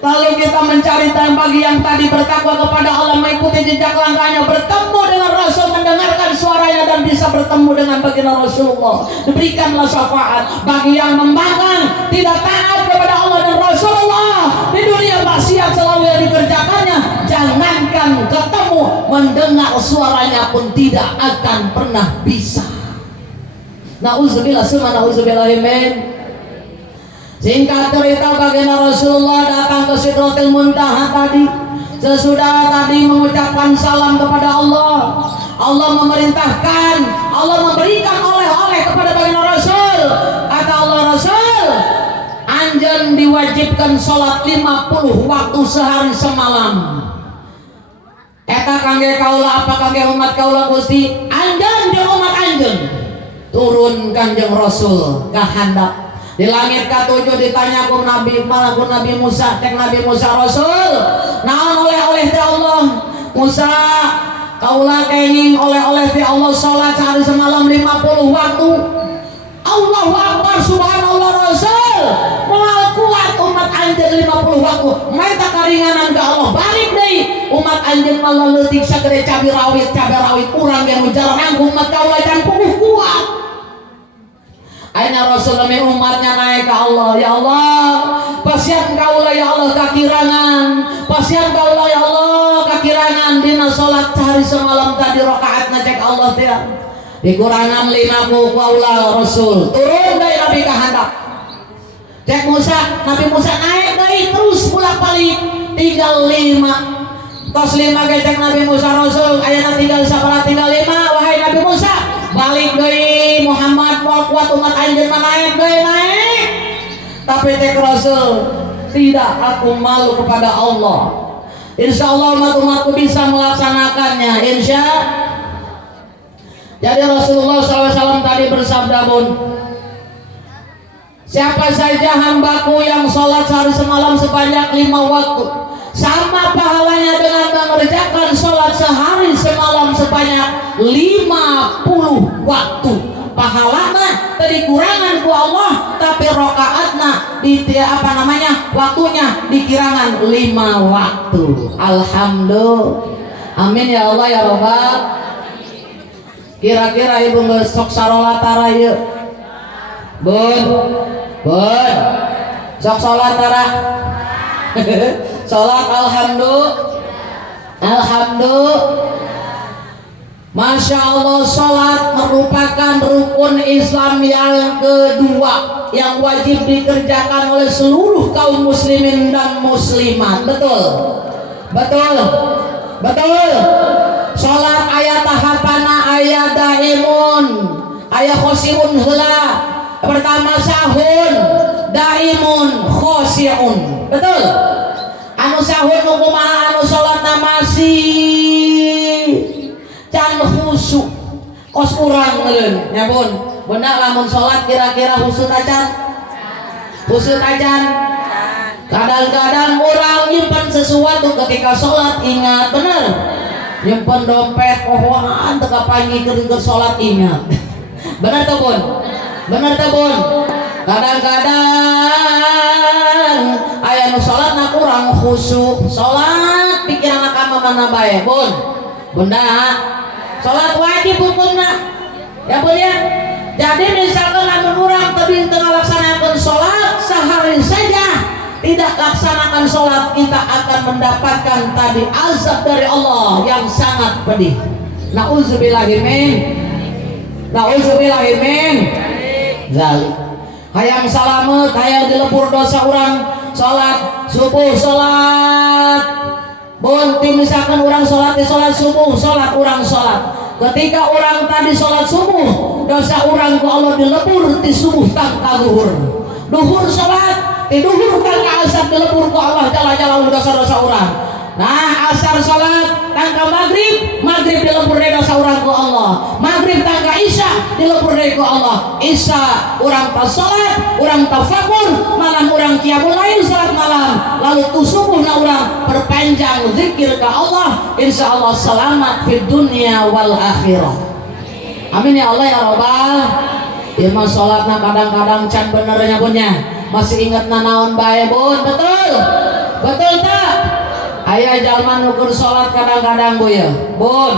Lalu kita mencari bagi yang tadi bertakwa kepada Allah, mengikuti jejak langkahnya, bertemu dengan Rasul, mendengarkan suaranya dan bisa bertemu dengan baginda Rasulullah. Diberikanlah syafaat bagi yang membangkang, tidak taat kepada Allah dan Rasulullah. Di dunia maksiat selalu yang dikerjakannya, jangankan ketemu, mendengar suaranya pun tidak akan pernah bisa. Nauzubillah summa nauzubillahimin. Singkat cerita, baginda Rasulullah datang ke Sidratil Muntaha tadi. Sesudah tadi mengucapkan salam kepada Allah, Allah memerintahkan, Allah memberikan oleh-oleh kepada baginda Rasul. Kata Allah, Rasul anjeun diwajibkan sholat 50 waktu sehari semalam. Eta kangge kaula apa kangge umat kaula Gusti? Anjeun jeung umat anjeun turun Kanjeng Rasul ka handap. Di langit ke-7 ditanya ku Nabi, malah ku Nabi Musa, cek Nabi Musa, Rasul naon oleh-oleh ti Allah? Musa, kaula kenging oleh-oleh ti Allah salat sehari semalam 50 waktu. Allahu Akbar, subhanallah Rasul. Moal kuat umat anjeun 50 waktu. Meta karinganan ke Allah. Balik deui umat anjeun malah leutik sagede cabai rawit urang ge nu jarang umat kaula can puguh kuat. Aina Rasul demi umatnya naik ke Allah, ya Allah, pasien kaula ya Allah kakirangan, pasien kaula ya Allah kakirangan dina salat sehari semalam tadi rakaatna cek Allah teh dikurangan 50 kaula Rasul turun dari Nabi ka handap. Cek Musa, Nabi Musa naik deui terus bolak-balik tinggal 5. Tos 5 ge cek Nabi Musa, Rasul ayeuna tinggal sabaraha? Tinggal 5. Wahai Nabi Musa, balik deui Muhammad, moal kuat umat anjeun mah naik deui naik. Tapi cek Rasul, tidak, aku malu kepada Allah. Insya Allah umat-umatku bisa melaksanakannya, insya. Jadi Rasulullah SAW tadi bersabda, bun, Siapa saja hambaku yang sholat sehari semalam sebanyak 5 waktu, sama pahalanya dengan mengerjakan sholat sehari semalam sebanyak 50 waktu. Pahalana tadi kurangan ku Allah, tapi rokaatna di waktunya dikirangan 5 waktu. Alhamdulillah. Amin ya Allah ya Rabbal. Kira-kira ibu besok sarolat taraya bun sok sholat tara sholat alhamdulillah. Masya Allah, sholat merupakan rukun Islam yang kedua yang wajib dikerjakan oleh seluruh kaum muslimin dan muslimat. Betul. Sholat ayat tahapana, ayat daimun, ayat khosiun hela. Pertama sahun, daimun, khosiun. Betul. Anu sahun kumaha anu sholatna masih can khusyuk kos kurang meureun nya pun bener lamun sholat kira-kira khusyuk acan kadang-kadang orang nyimpen sesuatu ketika sholat ingat bener nyimpen dompet pohoan teu kapangikeun keur sholat ingat bener teu pun kadang-kadang aya nu sholatna kurang khusyuk sholat pikiranna ka mana bae bunda sholat wajib hukumna ya bun ya. Jadi misalkan lamun urang tadi tengah laksanakan sholat sehari saja tidak laksanakan sholat, kita akan mendapatkan tadi azab dari Allah yang sangat pedih. Nauzubillahimin zalik. Hayang salamet, hayang dilepur dosa urang sholat subuh, sholat bonti misalkan orang sholat di sholat subuh, orang sholat ketika orang tadi sholat subuh dosa orang ku Allah dilebur di subuh tangka duhur sholat di duhur tangka asar dilebur ku Allah jala-jala dosa-dosa orang. Nah asar sholat tangka maghrib dilebur dari dosa orang ku Allah, maghrib tangka isya dilebur dari ku Allah. Isya orang tak sholat, orang tak fakur, malam orang qiyamul lail sholat malam, lalu tu subuh na orang perpanjang zikir ke Allah, insya Allah selamat di dunia wal akhirah. Amin ya Allah ya Rabbal. Ya mas sholatna kadang-kadang can benernya punya masih ingat naon bae bun. Betul tak? Ayah jalma nukur sholat kadang-kadang bu ya bun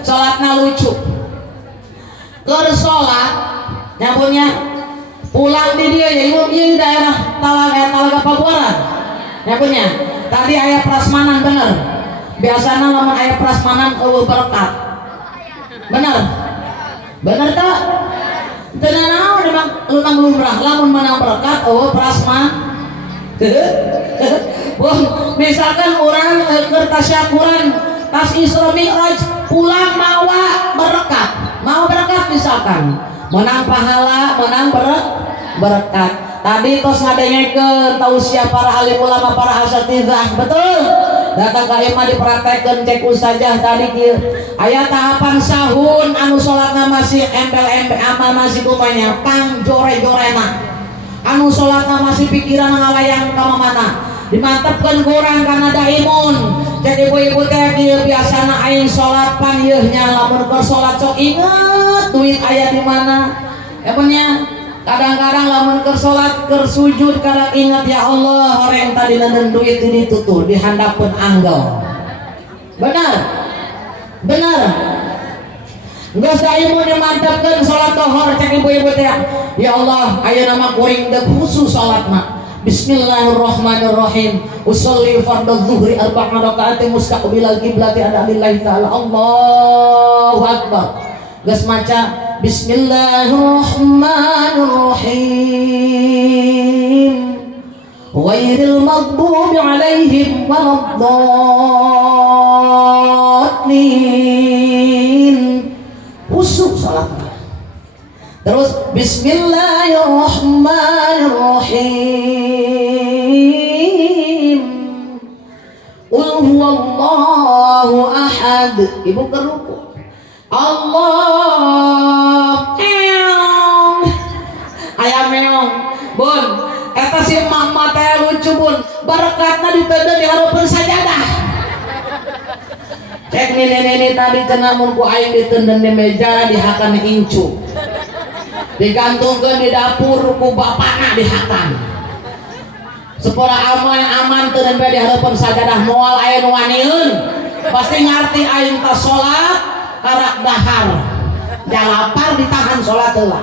sholatna lucu keur sholat nyambunnya pulang di dia ya ibu di daerah Talaga Pabuaran nyambunnya tadi ayah prasmanan bener biasanya lamun ayah prasmanan berkat bener tak? Tenang naon memang lunang lumrah lamun menang berkat prasman. Misalkan orang kertasyakuran tas Isra Mi'raj pulang mawa berkat misalkan menang pahala menang berkat tadi tos ngadengekeun tausiah para alim ulama para asatidzah betul datang ka imah dipraktekkeun cek ustazah tadi kieu aya tahapan sahun anu salatna masih embel-embel amal masih kumanya pang jore-jorena anu sholatna masih pikiran ngalayang kama mana dimantepkan kurang karena daimun. Jadi ibu-ibu teh biasana aing sholat pan yeuhnya lamun keur sholat sok inget duit aya di mana ya punya kadang-kadang lamun keur sholat keur sujud kadang inget ya Allah horeng tadi nanten duit ini tutuh dihandapkeun anggel benar geus daimun dimantepkeun sholat tohor cek ibu-ibu teh ya Allah aya nama kuring deuk khusus salatna bismillahirrahmanirrahim usolli fardhu dzuhri arba'a raka'atin mustaqbilal qiblati ada lillahi ta'ala Allahu akbar geus maca bismillahirrahmanirrahim ghairil maghdubi 'alaihim waladdallin khusyuk salatna. Terus bismillahirrahmanirrahim qul huwallahu ahad ibu keruku Allah ayam meong bun eta si emak teh lucu bun berkatna diteudeun di hareupeun sajadah cek nini tadi cenah mun ku aing diteudeun di meja dihakan incu digantungkeun di dapur ku bapakna dihakan sepura aman teu nembe di hareupeun sajadah moal aya nu wanieun pasti ngarti aing teh salat karak dahar jalapar ditahan salat heula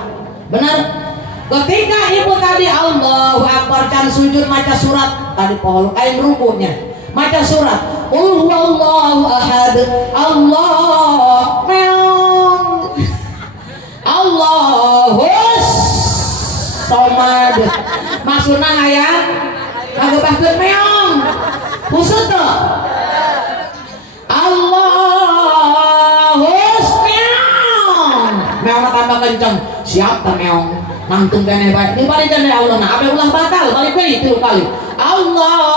bener ketika ibu tadi Allahu Akbar can sujud maca surat tadi pohon aing rukunya maca surat qul huwallahu ahad Allah meong Allahus somad maksudna aya ngagebahkeun meong khusus teu Allahus meong meong tambah kenceng siap teh meong nangtung kene bae di balik kene Allah na abe ulah batal balik deui 3 kali Allahus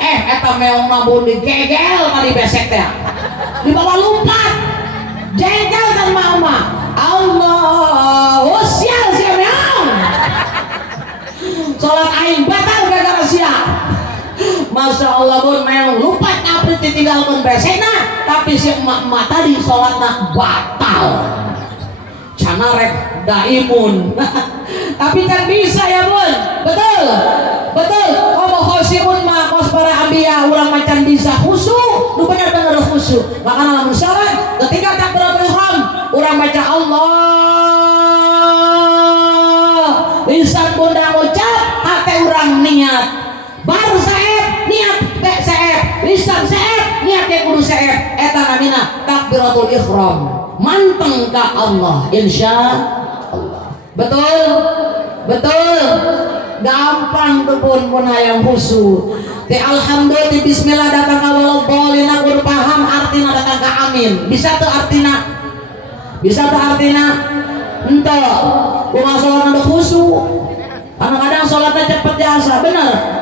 eta meong mah mun digegel kali besek teh di bawah lumpat jengkel kan mama Allahus sial sia meong salat aing batal gara-gara sia Masya Allah bun meong lumpat ngaprit ditinggalkeun besekna tapi si emak tadi salatna batal canarek daimun tapi kan bisa ya bun betul kalau khosibun mah kos para ambiya urang macan bisa khusyuk nu bener-bener khusyuk makanya lamun salat ketika takbiratul ihram urang baca Allah lisan bunda ngucap hate urang niat baru saeb niat be saeb lisan saeb niat ge kudu saeb eta namina takbiratul ihram manteng ka Allah insya Allah betul gampang tuh pun hayang khusyuk teh alhamdulillah bismillah datang ka waladhdallin kudu paham artina datang ka amin bisa tuh artina henteu kumaha salat anu khusyuk kadang-kadang salatnya cepet biasa bener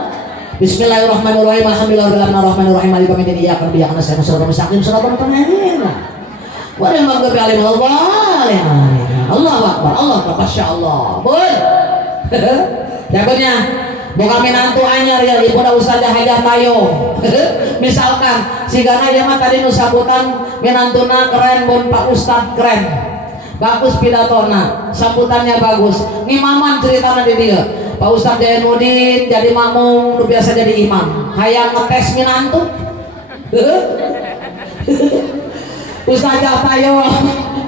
Bismillahirrahmanirrahim alhamdulillahirrahmanirrahim maliki yaumiddin iyyaka na'budu wa iyyaka nasta'in ihdinas siratal mustaqim siratal ladzina Wal maghdubi alaihim waladdallin. Allahu Akbar, Allah Masya Allah. Bun. Jagonya boga minantu anyar ya ibu da ustazah hajah tayo. Misalkan sigana ieu mah tadi nu sambutan minantuna keren bun Pak Ustad keren. Bagus pidatona, sambutannya bagus. Ngimaman ceritana di dia. Pak Ustad Jainuddin jadi mamung nu biasa jadi imam. Hayang ngetes minantu. Ustazah tayo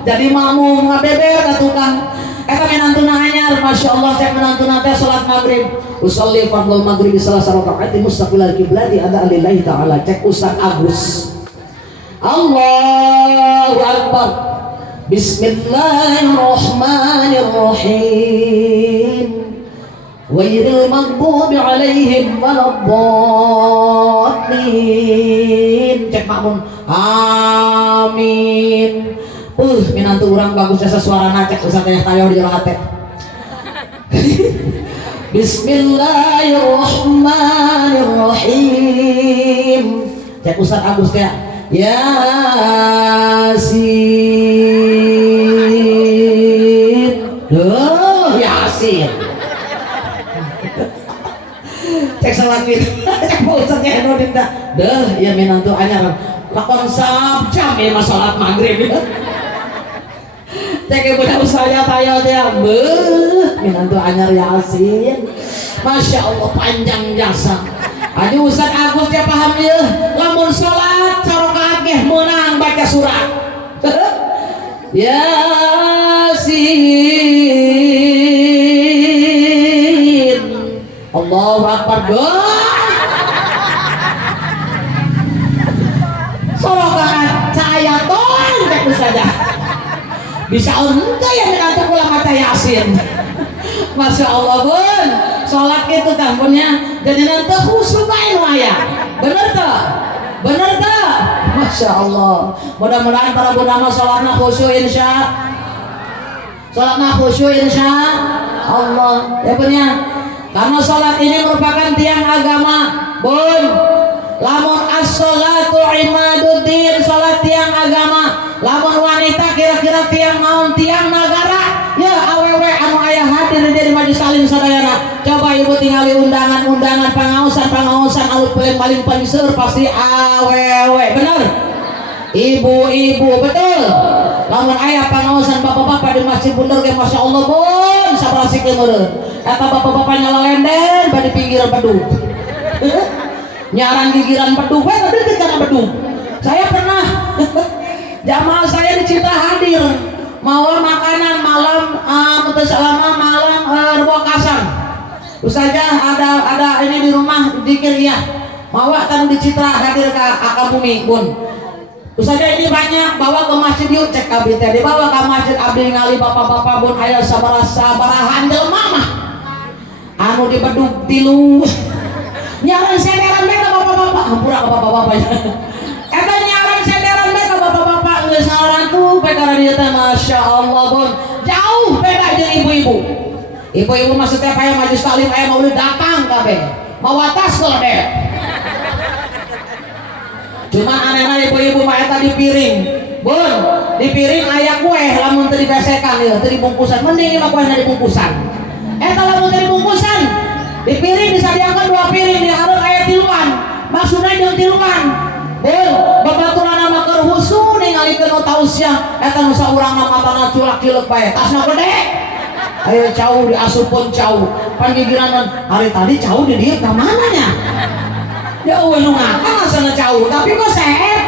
jadi mamung ngabeber ka tukang eta minantuna anyar Masya Allah cek minantuna teh salat maghrib usolli fardhu maghrib salasa rakaat mustaqbilal qiblati ada lillahi taala cek Ustaz Agus Allahu Akbar Bismillahirrahmanirrahim Ghairil maghdubi alaihim waladdallin cek makmum amin minantu urang bagus jasa suarana cek Ustaz teh tayo di hate Bismillahirrahmanirrahim cek Ustaz Agus teh Yasin Yasin cek salat gitu cek Ustaz Jainuddin dah ya minantu anyar lakon sabjam ya salat maghrib cek budak usahanya tayo dia minantu anyar Yasin Masya Allah panjang jasa aja Ustaz Agus dia paham ya lamun salat sarokaat ge menang baca surat Yasin Allahu Akbar sorokan cahaya ton cek saja bisa ente yang menantu pulang mata Yasin Masya Allah bun sholat gitu kampunnya jadi nanti khusyuk aja waya bener tak Masya Allah mudah-mudahan para bunda mah sholatnya khusyuk insya Allah ya punya karena sholat ini merupakan tiang agama bun lamun as-sholatu imaduddin sholat tiang agama lamun wanita kira-kira tiang naon tiang negara ya awewe undangan pengawasan alut paling paling pasti awewe, bener? Ibu-ibu, betul. Lamun ayah pengawasan bapak-bapak di masjid bener ge masya Allah pun sabrasikeun meureun. Eta bapak-bapak nyala lenden bade pinggiran bedug. Nyaran gigiran bedug we deket kana bedug. Saya pernah jamaah saya di Citra hadir mawa makanan malam selama malam Rebokasan. Ustazah ada ini di rumah dikir ya. Mawa kan di Citra hadir ke Akabumi pun. Ustazah ini banyak bawa ke masjid yuk cek kabit dibawa ke masjid abdi ngali bapak-bapak pun aya sabarahan jelema mah anu di bedug tilu nyaran senderan mereka bapak-bapak hampura ke bapak-bapaknya eta nyaran senderan mereka bapak-bapak geus ngarantu perkara dieu teh masya Allah pun jauh beda jeung ibu-ibu mah setiap aya majelis taklim aya maulid datang kabeh mawa tas keledek. Cuma aneh-aneh ibu-ibu mah eta di piring bun di piring aya kue lamun teu dibesekan ieu teu dibungkusan mending mah kuehna dibungkusan eta lamun teu dibungkusan di piring disadiakeun 2 piring di hareup aya tiluan maksudna jeung tiluan bun babaturan mah keur husu ningalikeun nu tausiah eta nu saurangna matana culak cileuk bae tasna gede aya cau diasupkeun cau pan gigiran hari tadi cau di dieu ka mana nya jauh nu ngakak asana jauh tapi kok sehat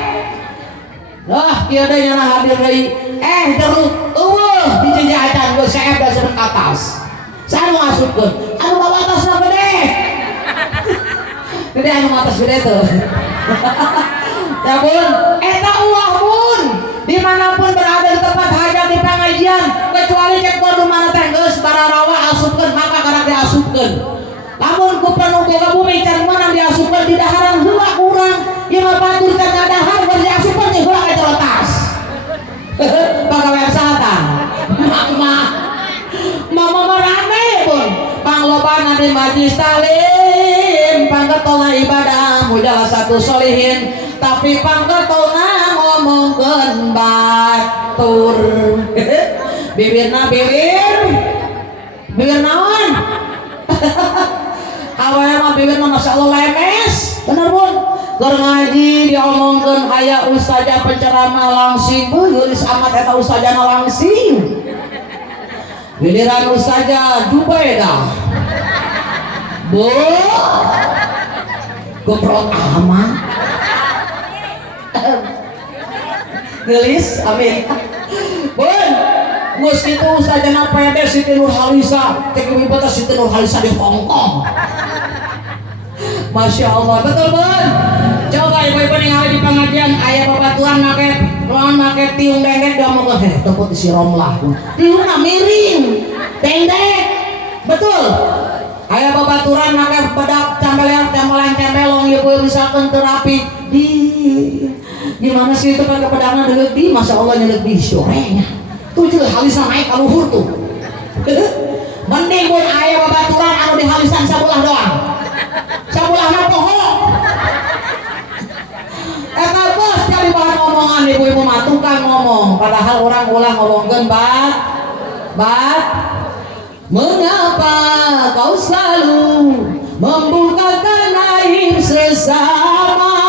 lah kieu deui nya hadir deui jeruk eueuh dijejajan geus sehat da sedek atas saha nu ngasupkeun anu bawa atasna gede gede anu atas gede tuh ya bun eta ulah bun dimanapun berada di tempat hajat di pengajian kecuali cek kudu mana teh geus bararawa asupkeun maka karek diasupkeun lamun ku penuh boga bumi can menang diasupkeun di daharan heula urang ieu mah batur can ngadahar keur diasupkeun di heula ka jolotas pagawean satan mama marane pun panglobana di majlis talim panggetolna ibadah mujal satu solihin tapi panggetolna ngomongkeun batur bibirna bibir naon awalnya mah bibirna masya Allah lemes bener bun keur ngaji diomongkeun aya ustazah penceramah langsing geulis amat eta ustazahna langsing giliran ustazah Jubaida bu gobrok amat geulis amin bun mus itu ustazahna pede Siti Nurhalisa cek ibu teh Siti Nurhalisa di Hongkong masya Allah betul bun coba ibu-ibu ningali di pengajian ayah babaturan make tiung dendek diomongkeun teput si Romlah tiungna miring dendek betul ayah babaturan make pedak cambelan ieu misalkan terapi di mana sih itu kan kepedangan deuleuh di masya Allah nyeleuk di sorenya tuh jeung halisan naik ka luhur tuh mending pun aya babaturan anu di halisan sabelah doang sabulahna poho eta bos kali bahan omongan ibu-ibu mah tukang ngomong padahal orang ulang ngomongkeun bat mengapa kau selalu membukakan aib sesama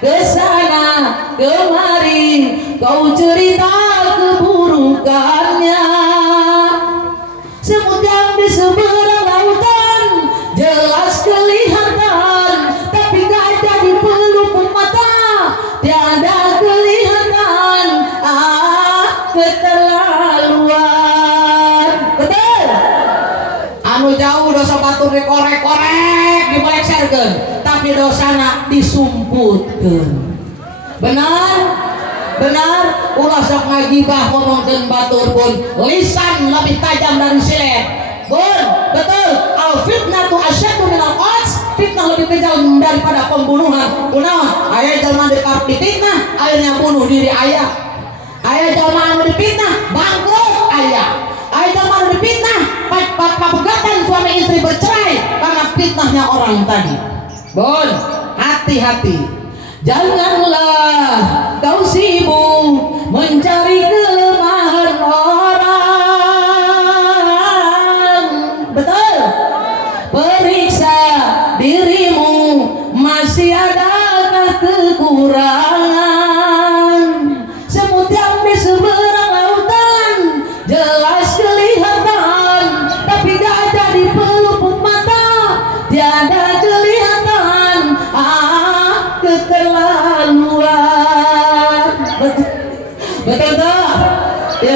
kesana kemari kau cerita keburukannya semut yang di seberang lautan jelas kelihatan tapi gajah di pelupuk mata tiada kelihatan keterlaluan betul anu jauh dosa batur dikorek-korek dibelekserkeun tapi dosana disumputkeun benar ulah sok ngagibah ngomongkeun batur pun lisan lebih tajam dari silet bun betul al fitnatu asyaddu minal qatl fitnah lebih kejam daripada pembunuhan kunaon aya jalma difitnah akhirnya bunuh diri aya jalma anu difitnah bangkrut aya jalma anu difitnah pegatan suami istri bercerai karena fitnahnya orang tadi bun hati-hati janganlah kau sibuk mencari kelemahan orang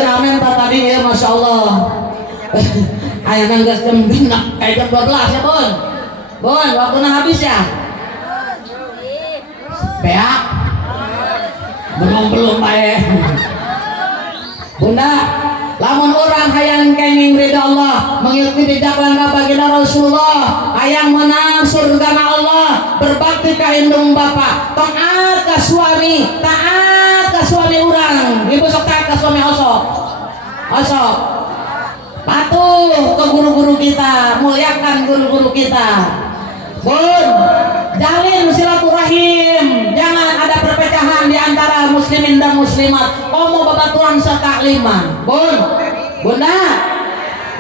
ya amin Pak tadi ya Masya Allah. Ayah nanggas jam genap, jam 12 ya Bun, waktunya habis ya. Beak, belum baik. Bunda, lamun orang hayang kenging ridha Allah, mengikuti jejak langkah baginda Rasulullah, hayang menang surga Allah, berbakti ka indung bapa, taat ka suami, orang. Ibu sok taat ka suami osok. Patuh ke guru-guru kita, muliakan guru-guru kita. Bun, jalin silaturahim, jangan ada perpecahan di antara muslimin dan muslimat. Komo babaturan satakliman. Bunda,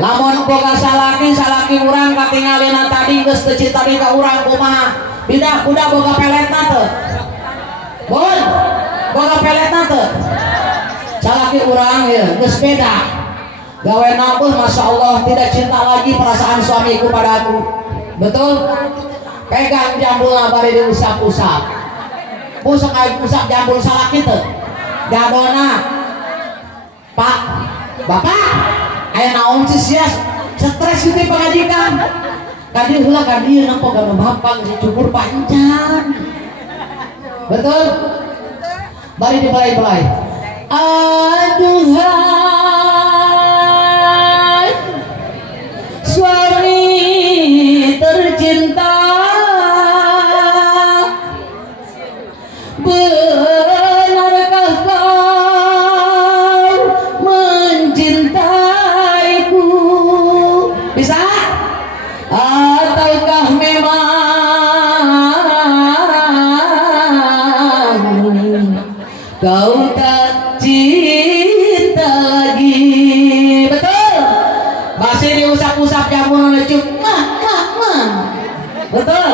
lamun boga salaki urang katingalina tadi geus teu cita ka urang kumaha? Bidak budak boga peletna teu? Bun, boga peletna teu? Salaki urang ya geus beda. Gawe nabuh Masya Allah tidak cinta lagi perasaan suamiku padaku. Betul? Pegang jambulna bari diusap-usap. Pusuk air usap jambul salaki teu? Gadona. Pak, Bapak, aya naon sih sia stres gitu pengajikan. Kadi heula kadi nampo gana bapak geus cukur panjang. Betul? Bari dibelai-belai. Aduhai suami tercinta, benarkah kau mencintaiku? Bisa? Ataukah memang kau tak cinta lagi? Betul? Masih diusap-usap jambul lecuk. Betul?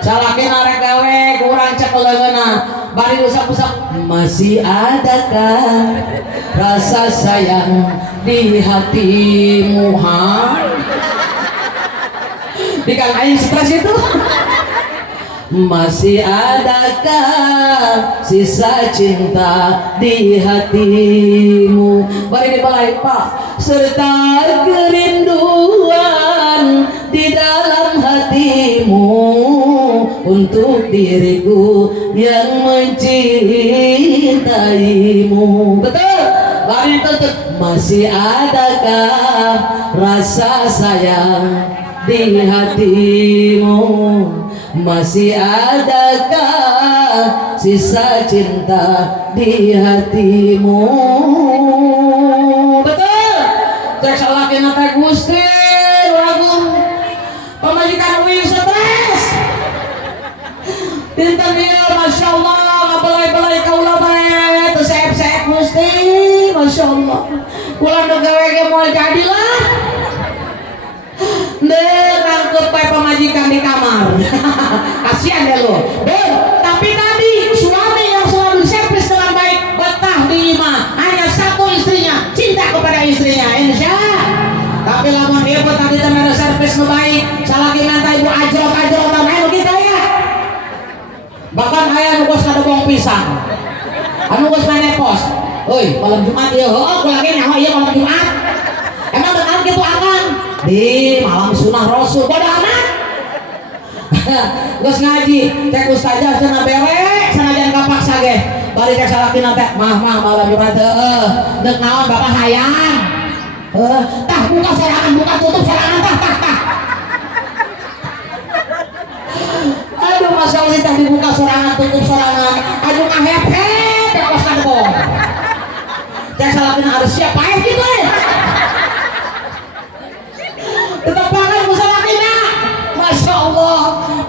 Salaki narek gawe kurang cek leungeuna bari usap-usap. Masih adakah rasa sayang di hatimu? Di Kang Aing stres itu. Masih adakah sisa cinta di hatimu? Bari dibelai Pak. Serta kerinduan di dalam hatimu untuk diriku yang mencintaimu. Betul? Bari tutup. Masih adakah rasa sayang di hatimu? Masih adakah sisa cinta di hatimu? Betul? Cek salakina teh Gusti lagu pemajikan uing stres. Dinten ieu Masya Allah ngabelai-belai kaula bae teu seep-seep Gusti. Masya Allah. Kula nu gawe ge moal jadilah. Dengan kepai pemajikan di kamar. Kasihan ya lo. Tapi tadi suami yang selalu servis dengan baik, betah di imah, hanya satu istrinya, cinta kepada istrinya, insya. Tapi lamun ieu tadi temen servis nu baik, salagi minta ibu ajrok dan anu kita ya. Bahkan aya nu geus kadebong pisang. Anu geus menepos. Euy, malam Jumat ieu, heuh kula ge nyaho ieu malam Jumat. Emang benar gitu akan? Di malam sunah Rasul bodo amat. Geus ngaji cek ustazah cenah bere sanajan kapaksa ge bari cek salakina teh mah malam Jumat teh deuk naon bapak hayang tah buka sorangan buka tutup sorangan tah aduh Masya Allah teh dibuka sorangan tutup sorangan aduh ngahep-hep teh kos kadebong cek salakina harus siap paeh gitu tetap pakai musalakina. Masya Allah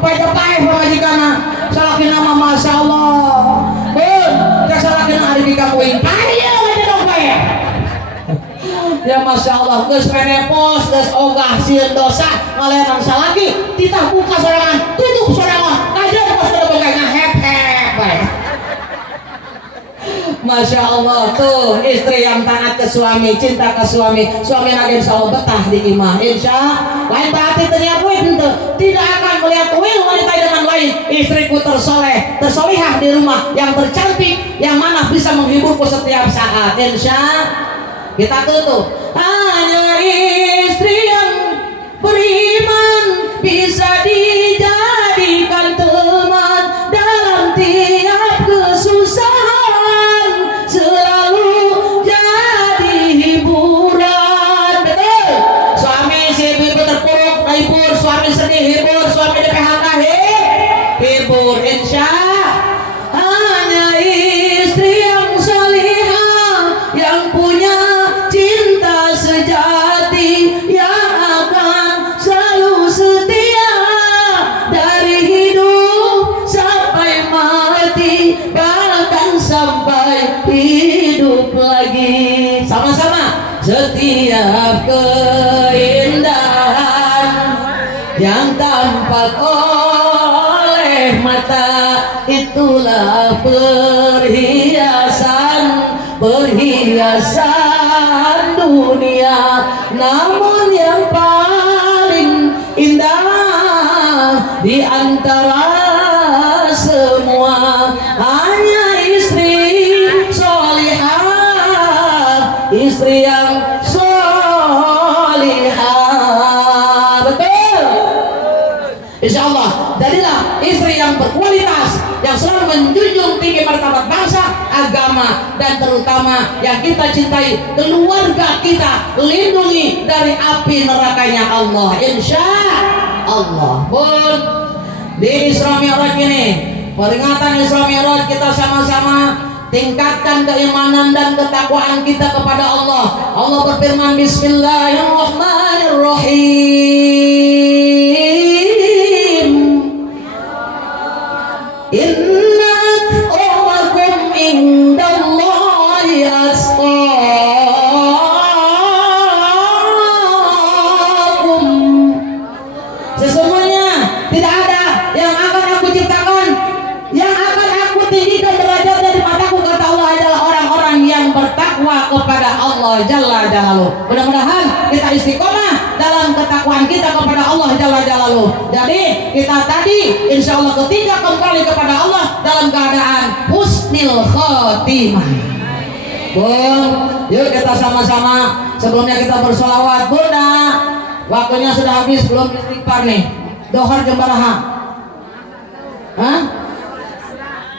pakai pemajikana salakina mah Masya Allah cek salakina hari di kamuing pakai aja dong pakai ya Masya Allah geus menepos geus ogah sieun dosa ngalenan salaki titah buka sorangan tutup sorangan kajeun kos kada boga ngahep-hep bae. Masya Allah tuh istri yang taat ke suami, cinta ke suami lagi insya Allah betah di imah insya lain berarti ternyata tidak akan melihat wanita dengan lain. Istriku tersolihah di rumah yang tercantik yang mana bisa menghiburku setiap saat insya Kita tutup. Hanya istri yang beriman bisa dijadikan teman dalam tiap kesusahan, selalu jadi hiburan. Betul. Suami si ibu terpuruk hibur, suami sedih hibur, suami di PHK hibur. Insya hanya istri yang salihah yang punya cinta sejati yang akan selalu setia dari hidup sampai mati, bahkan sampai hidup lagi. Sama-sama. Setiap keindahan yang tampak oleh mata itulah perhiasan dunia, namun yang paling indah di antara semua hanya istri solihah, istri yang solihah. Betul. Insya Allah jadilah istri yang berkualitas, yang selalu menjunjung tinggi martabat bangsa, agama, dan terutama yang kita cintai, keluarga kita lindungi dari api nerakanya Allah. Insya Allah. Pun di Isra Mi'raj ini, peringatan Isra Mi'raj, kita sama-sama tingkatkan keimanan dan ketakwaan kita kepada Allah. Allah berfirman, Bismillahirrahmanirrahim. Inna akramakum indallahi atqakum. Sesungguhnya tidak ada yang akan aku ciptakan, yang akan aku tinggikan derajatnya di mataku, kata Allah, adalah orang-orang yang bertakwa kepada Allah Jalla Jalaluh. Mudah-mudahan kita istiqomah dalam ketakwaan kita kepada Allah Jalla Jalaluh. Jadi kita tadi insya Allah ketiga kembali kepada Allah dalam keadaan husnul khotimah. Bung, yuk kita sama-sama sebelumnya kita bersolawat. Bunda, waktunya sudah habis, belum istighfar nih. Dohor jam berapa? Hah?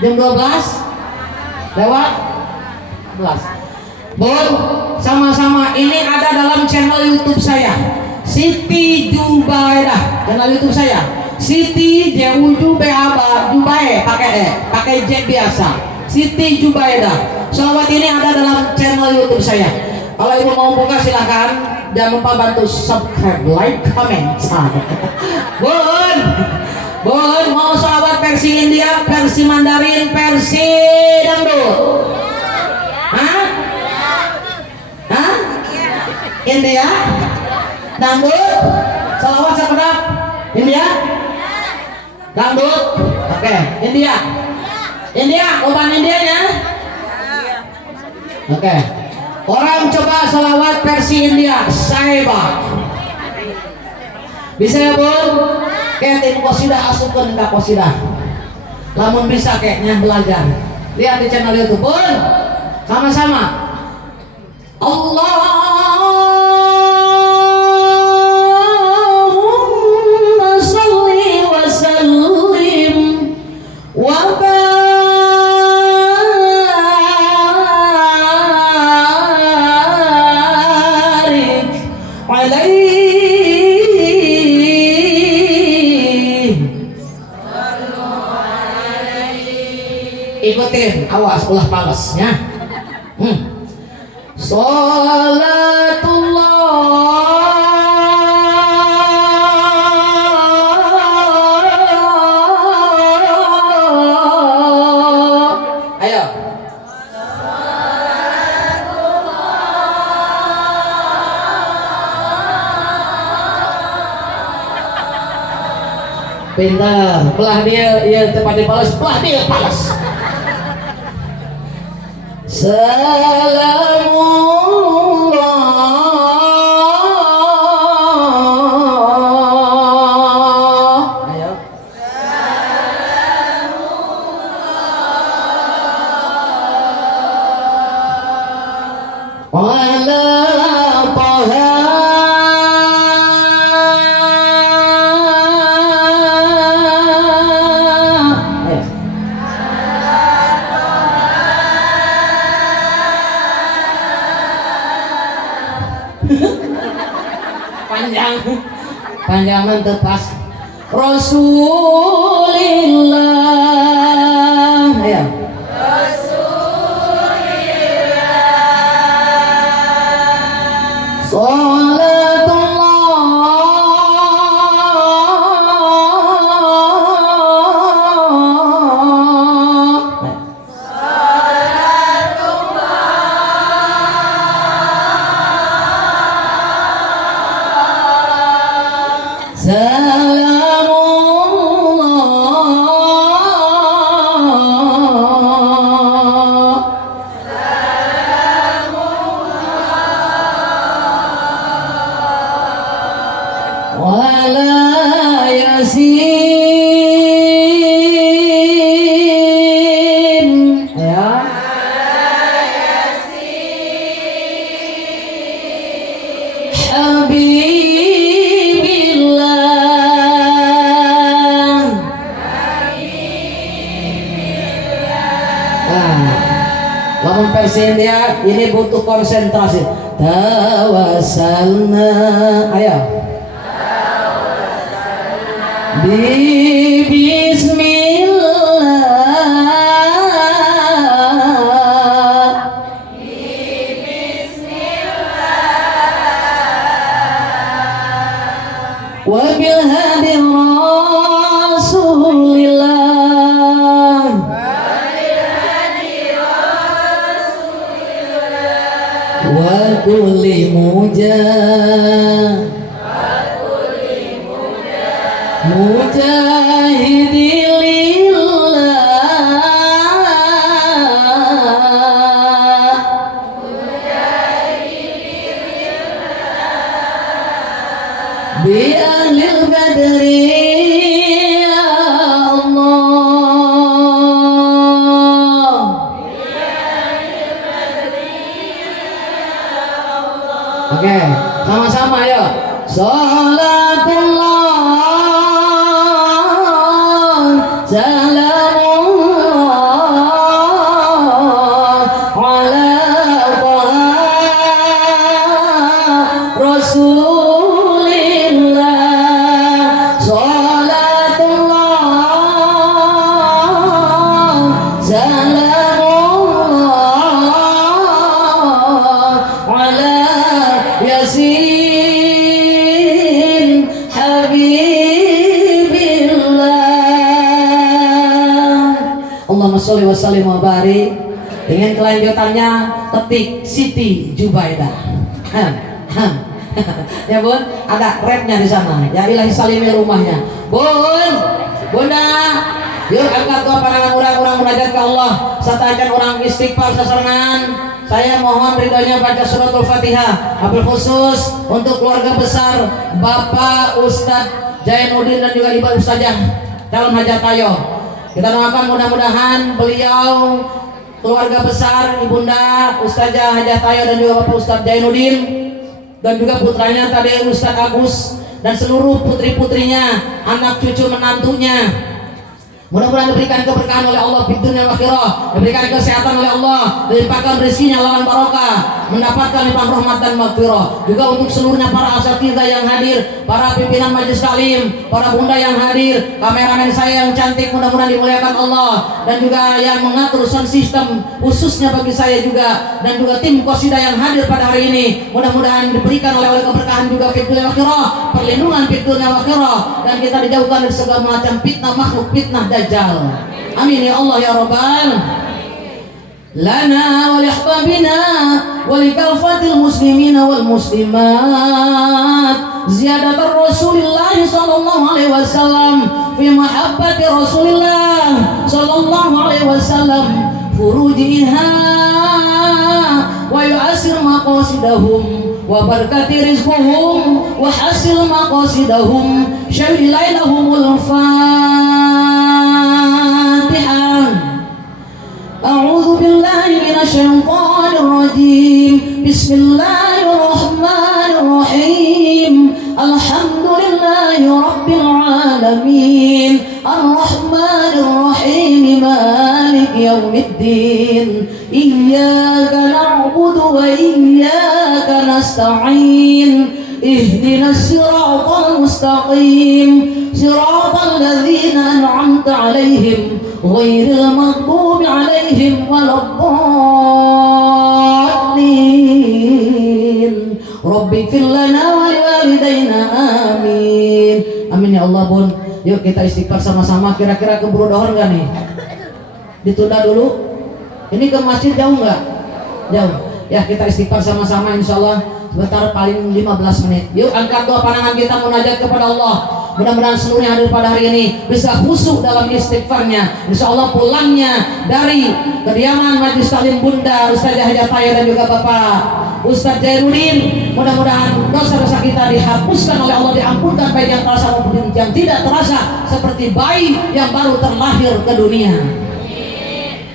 Jam 12? Lewat? 11. Bun, sama-sama ini ada dalam channel YouTube saya, Siti Jubaidah. Channel YouTube saya Siti Jubae pakai J biasa, Siti Jubaidah. Sholawat ini ada dalam channel YouTube saya. Kalau ibu mau buka silahkan, jangan lupa bantu subscribe, like, comment. Bun, mau sholawat versi India, versi Mandarin, versi dangdut? Hah? India? Dangdut? Sholawat sekedap? India? Dangdut? Oke, India? Upan Indianya? Oke. Orang coba sholawat versi India, Saiba. Bisa ya Bun? Kayak tim kosidah asukan enggak kosidah. Lamun bisa kayaknya belajar. Lihat di channel YouTube Bun. Sama-sama. Allahumma salli wa sallim wa barik alaihi. Ikutin, awas ulah palesnya. Salatullah ayo. Pintar, belah dia tempat dibalas, belah dia balas. Salamullah. Ayo. Salamullah. panjangan tepas Rasulillah ya. Dia ini butuh konsentrasi. Tawassalna, ayo. Bismillah. Wa bil hadi Rasulillah. Wa kulli mujahidin lillah bi ahlil badri ya Allah. Oke, sama-sama ya. Salatullah salamullah ala Rasulillah. Salatullah salamullah ala Yasin Habibillah. Allahumma sholli wa sallim wa barik. Dengan kelanjutannya ketik Siti Jubaidah. Ya bun, ada rapnya di sana. Ya ilahi salimi rumahnya. Bun, bunda, yuk angkat doa pandangan orang-orang munajat ke Allah. Satakan orang istighfar seserangan. Saya mohon ridhonya baca suratul Fatihah. Wabil khusus untuk keluarga besar Bapak Ustadz Jainuddin dan juga Ibu Ustazah calon hajat tayo. Kita doakan mudah-mudahan beliau, keluarga besar Ibunda Ustazah Hajat Tayo dan juga Bapak Ustadz Jainuddin dan juga putranya tadi Ustadz Agus dan seluruh putri-putrinya, anak cucu menantunya, mudah-mudahan diberikan keberkahan oleh Allah di dunia akhirah, diberikan kesehatan oleh Allah, dilimpahkan rezekinya lawan barokah, mendapatkan limpahan rahmat dan maghfirah. Juga untuk seluruhnya para asatidzah yang hadir, para pimpinan majelis taklim, para bunda yang hadir, kameramen saya yang cantik, mudah-mudahan dimuliakan Allah, dan juga yang mengatur sound system khususnya bagi saya juga, dan juga tim qasidah yang hadir pada hari ini, mudah-mudahan diberikan oleh keberkahan juga di dunia akhirah, perlindungan di dunia akhirah, dan kita dijauhkan dari segala macam fitnah makhluk, fitnah dajjal. Amin ya Allah ya Rabbal lana wa li ahbabina wa li kafatil muslimina wal muslimat ziyadatar Rasulillah sallallahu alaihi wasallam fi mahabbati Rasulillah sallallahu alaihi wasallam furujiha wa yu'asir maqasidahum wa barakati rizquhum wa hasil maqasidahum syahidi lailahumul Fatihah. A'udzu billahi minasyaitonir rajim. Bismillahirrahmanirrahim. Alhamdulillahi rabbil alamin. Arrahmanir rahim. Maliki yaumiddin. Iyyaka na'budu wa iyyaka iyyaka nasta'in ihdinas siratal mustaqim siratal ladzina an'amta 'alaihim ghairil maghdubi 'alaihim waladdallin. Rabbi fir lana wa liwalidayna amin. Amin ya Allah Bun. Yuk kita istighfar sama-sama. Kira-kira keburu dohor nggak nih? Ditunda dulu. Ini ke masjid jauh nggak? Jauh. Ya kita istighfar sama-sama insya Allah sebentar paling 15 menit. Yuk angkat doa pandangan kita munajat kepada Allah. Mudah-mudahan seluruh yang hadir pada hari ini bisa khusyuk dalam istighfarnya. Insya Allah pulangnya dari kediaman Majelis Taklim Bunda Ustazah Hajataya dan juga Bapak Ustaz Jairuddin, mudah-mudahan dosa-dosa kita dihapuskan oleh Allah, diampunkan baik yang terasa maupun yang tidak terasa, seperti bayi yang baru terlahir ke dunia.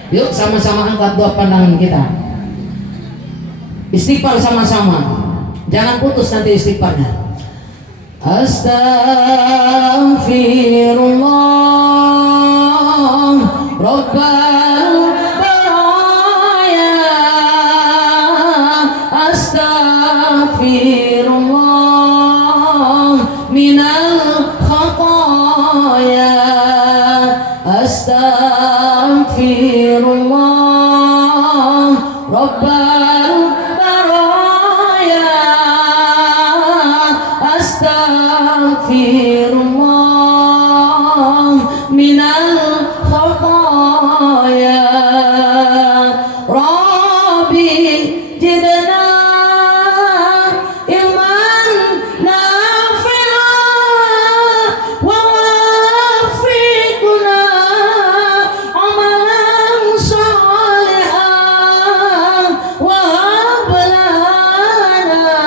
Yuk sama-sama angkat doa pandangan kita. Istighfar sama-sama. Jangan putus nanti istighfarnya. Astaghfirullah Rabbal baraya. Astaghfirullah minal khataya. Astaghfirullah Rabbal baraya. Astaghfirullah minal khataya. Rabbi jidna ilman nafi'an wa wafiqna amalan salihan wa hab lana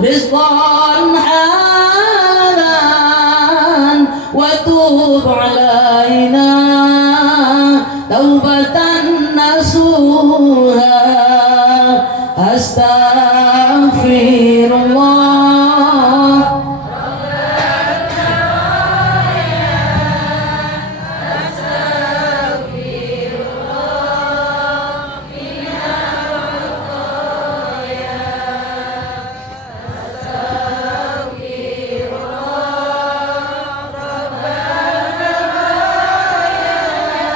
rizqan halalan wa tub alaina taubatan nasuha. Astaghfirullah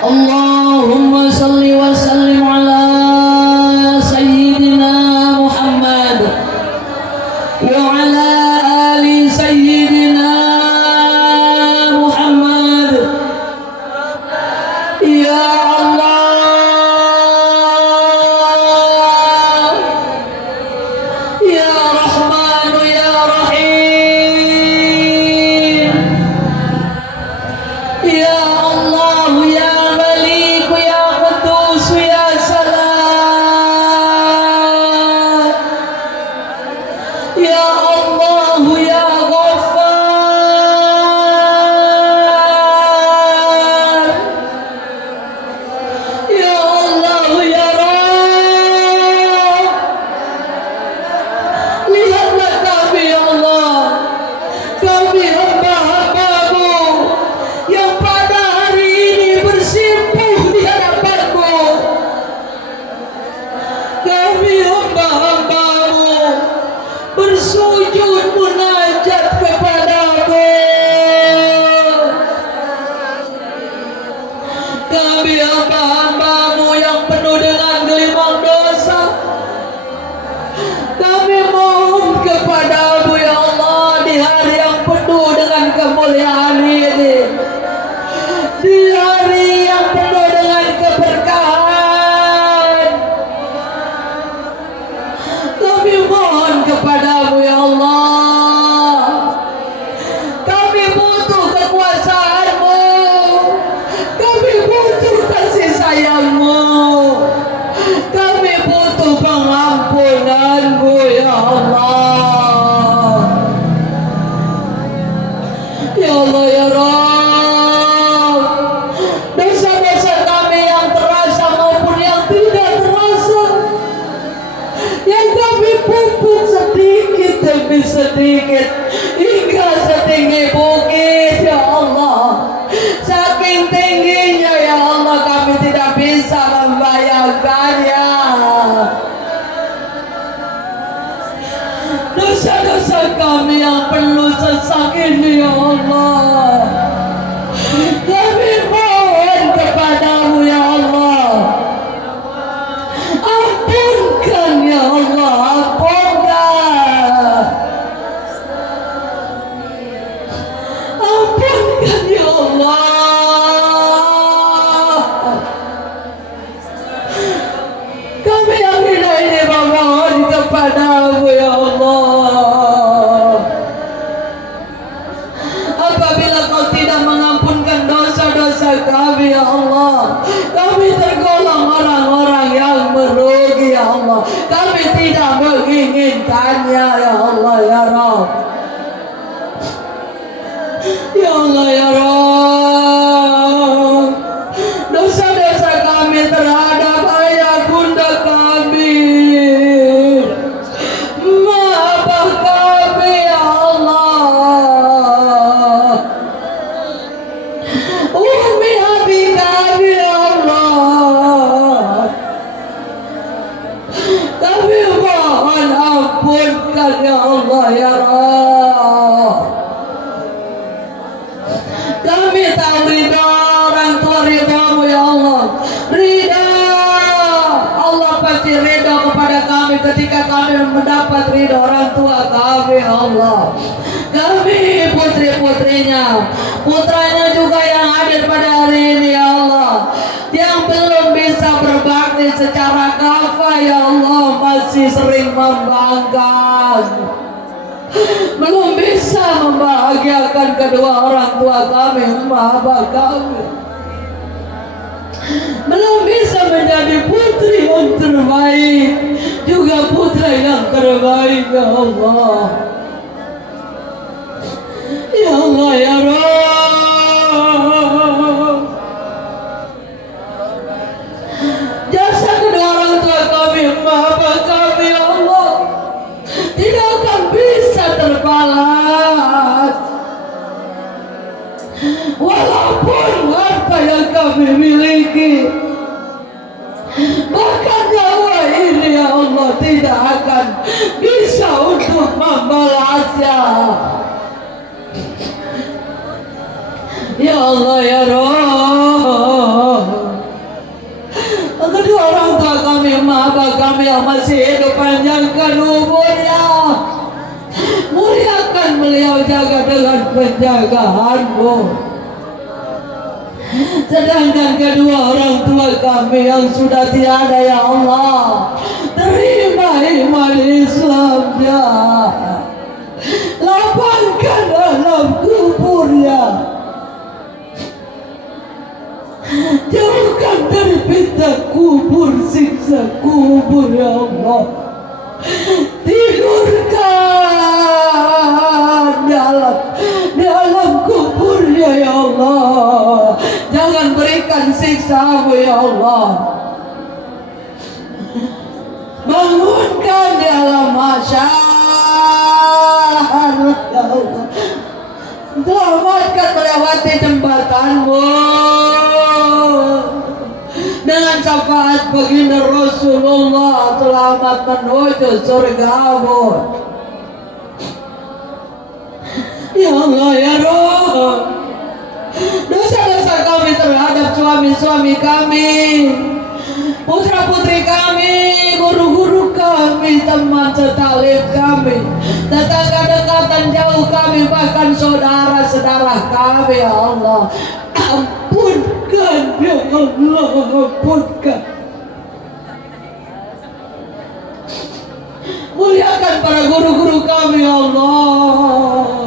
Allahumma salli wa sallim ala sayyidina Muhammad wa ala ali sayyidina Muhammad. Ya Allah ya Rahman ya Rahim ya Allah ya Malik ya Qudus ya Salam ya Allah ya Ghaffar ya Allah ya Rabb. Lihatlah kami ya Allah, kami hamba-hambamu yang pada hari ini bersimpuh di hadapanmu. Kami hamba-hambamu bersujud munajat kepadamu. Kami hamba-hambamu yang penuh dengan gelimang dosa. Kami mohon kepadamu ya Allah di hari yang penuh dengan kemuliaan ini, di hari yang penuh dengan keberkahan. Kami mohon kepadamu ya Allah, kami butuh kekuasaanmu, kami butuh kasih sayangmu, kami butuh pengampunanmu ya Allah. Ya Allah ya Rabb, dosa-dosa kami yang terasa maupun yang tidak terasa, yang kami pupuk sedikit demi sedikit hingga setinggi bukit ya Allah. Saking tingginya ya Allah kami tidak bisa membayangkannya. dosa kami yang penuh sesak ini ya Allah. Kami mohon kepadamu ya Allah, ampunkan ya Allah, ampunkan, ampunkan ya Allah. Kami yang hina ini memohon kepadamu ya Allah. Apabila kau tidak mengampunkan dosa-dosa kami ya Allah, kami tergolong orang-orang yang merugi ya Allah. Kami tidak menginginkannya ya Allah ya Rabb. Ya Allah ya Rabb, dosa-dosa kami terhadap ayah bunda kami, maafkan kami ya Allah. Umi abi kami ya Allah, kami mohon ampunkan ya Allah ya Rabb. Kami tahu ridha orang tua ridhamu ya Allah. Ridha Allah pasti ridha kepada kami ketika kami mendapat ridha orang tua kami ya Allah. Kami putri-putrinya, putranya juga yang hadir pada hari ini ya Allah, yang belum bisa berbakti secara kafah ya Allah, masih sering membangkang, belum bisa membahagiakan kedua orang tua kami, bapak kami, belum bisa menjadi putri yang terbaik, juga putra yang terbaik ya Allah. Ya Allah ya Rabb, jasa kedua orang tua kami, bapak kami ya Allah, tidak akan bisa terbalas. Walaupun harta yang kami miliki, bahkan nyawa ini ya Allah tidak akan bisa untuk membalasnya. Ya Allah ya Rabb, kedua orang tua kami, bapak kami yang masih hidup, panjangkan umurnya, muliakan beliau, jaga dengan penjagaanmu. Sedangkan kedua orang tua kami yang sudah tiada ya Allah, terima iman Islamnya, lapangkan dalam kuburnya, jauhkan dari fitnah kubur, siksa kubur ya Allah. Tidurkan dalam kuburnya ya Allah, jangan berikan siksa-Mu ya Allah. Bangunkan di alam mahsyar ya Allah, selamatkan melewati jembatan-Mu dengan syafaat baginda Rasulullah, selamat menuju surga-Mu. Ya Allah ya Rabb, dosa-dosa kami terhadap suami-suami kami, putra-putri kami, guru-guru kami, teman setalib kami, tetangga dekat dan jauh kami, bahkan saudara-saudara kami ya Allah, ampunkan ya Allah, ampunkan. Muliakan para guru-guru kami ya Allah.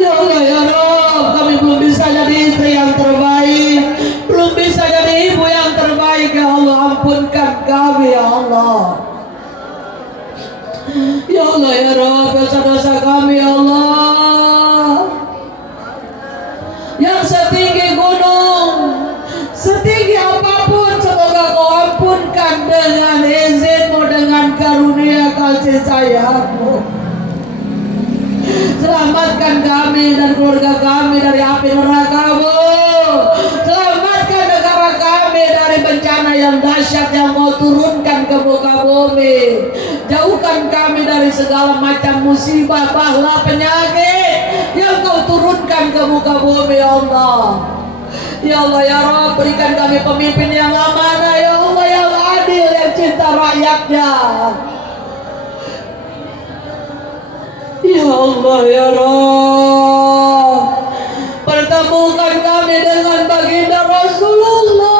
Ya Allah ya Rabb, kami belum bisa jadi istri yang terbaik, belum bisa jadi ibu yang terbaik ya Allah, ampunkan kami ya Allah. Ya Allah ya Rabb, dosa-dosa kami ya Allah yang setinggi gunung, setinggi apapun, semoga Kau ampunkan dengan izin-Mu, dengan karunia kasih sayang-Mu. Selamatkan kami dan keluarga kami dari api neraka-Mu. Selamatkan negara kami dari bencana yang dahsyat yang Kau turunkan ke muka bumi. Jauhkan kami dari segala macam musibah, bala, penyakit yang Kau turunkan ke muka bumi ya Allah. Ya Allah ya Rabb, berikan kami pemimpin yang amanah ya Allah, yang adil, yang cinta rakyatnya. Ya Allah ya Rabb, pertemukan kami dengan baginda Rasulullah.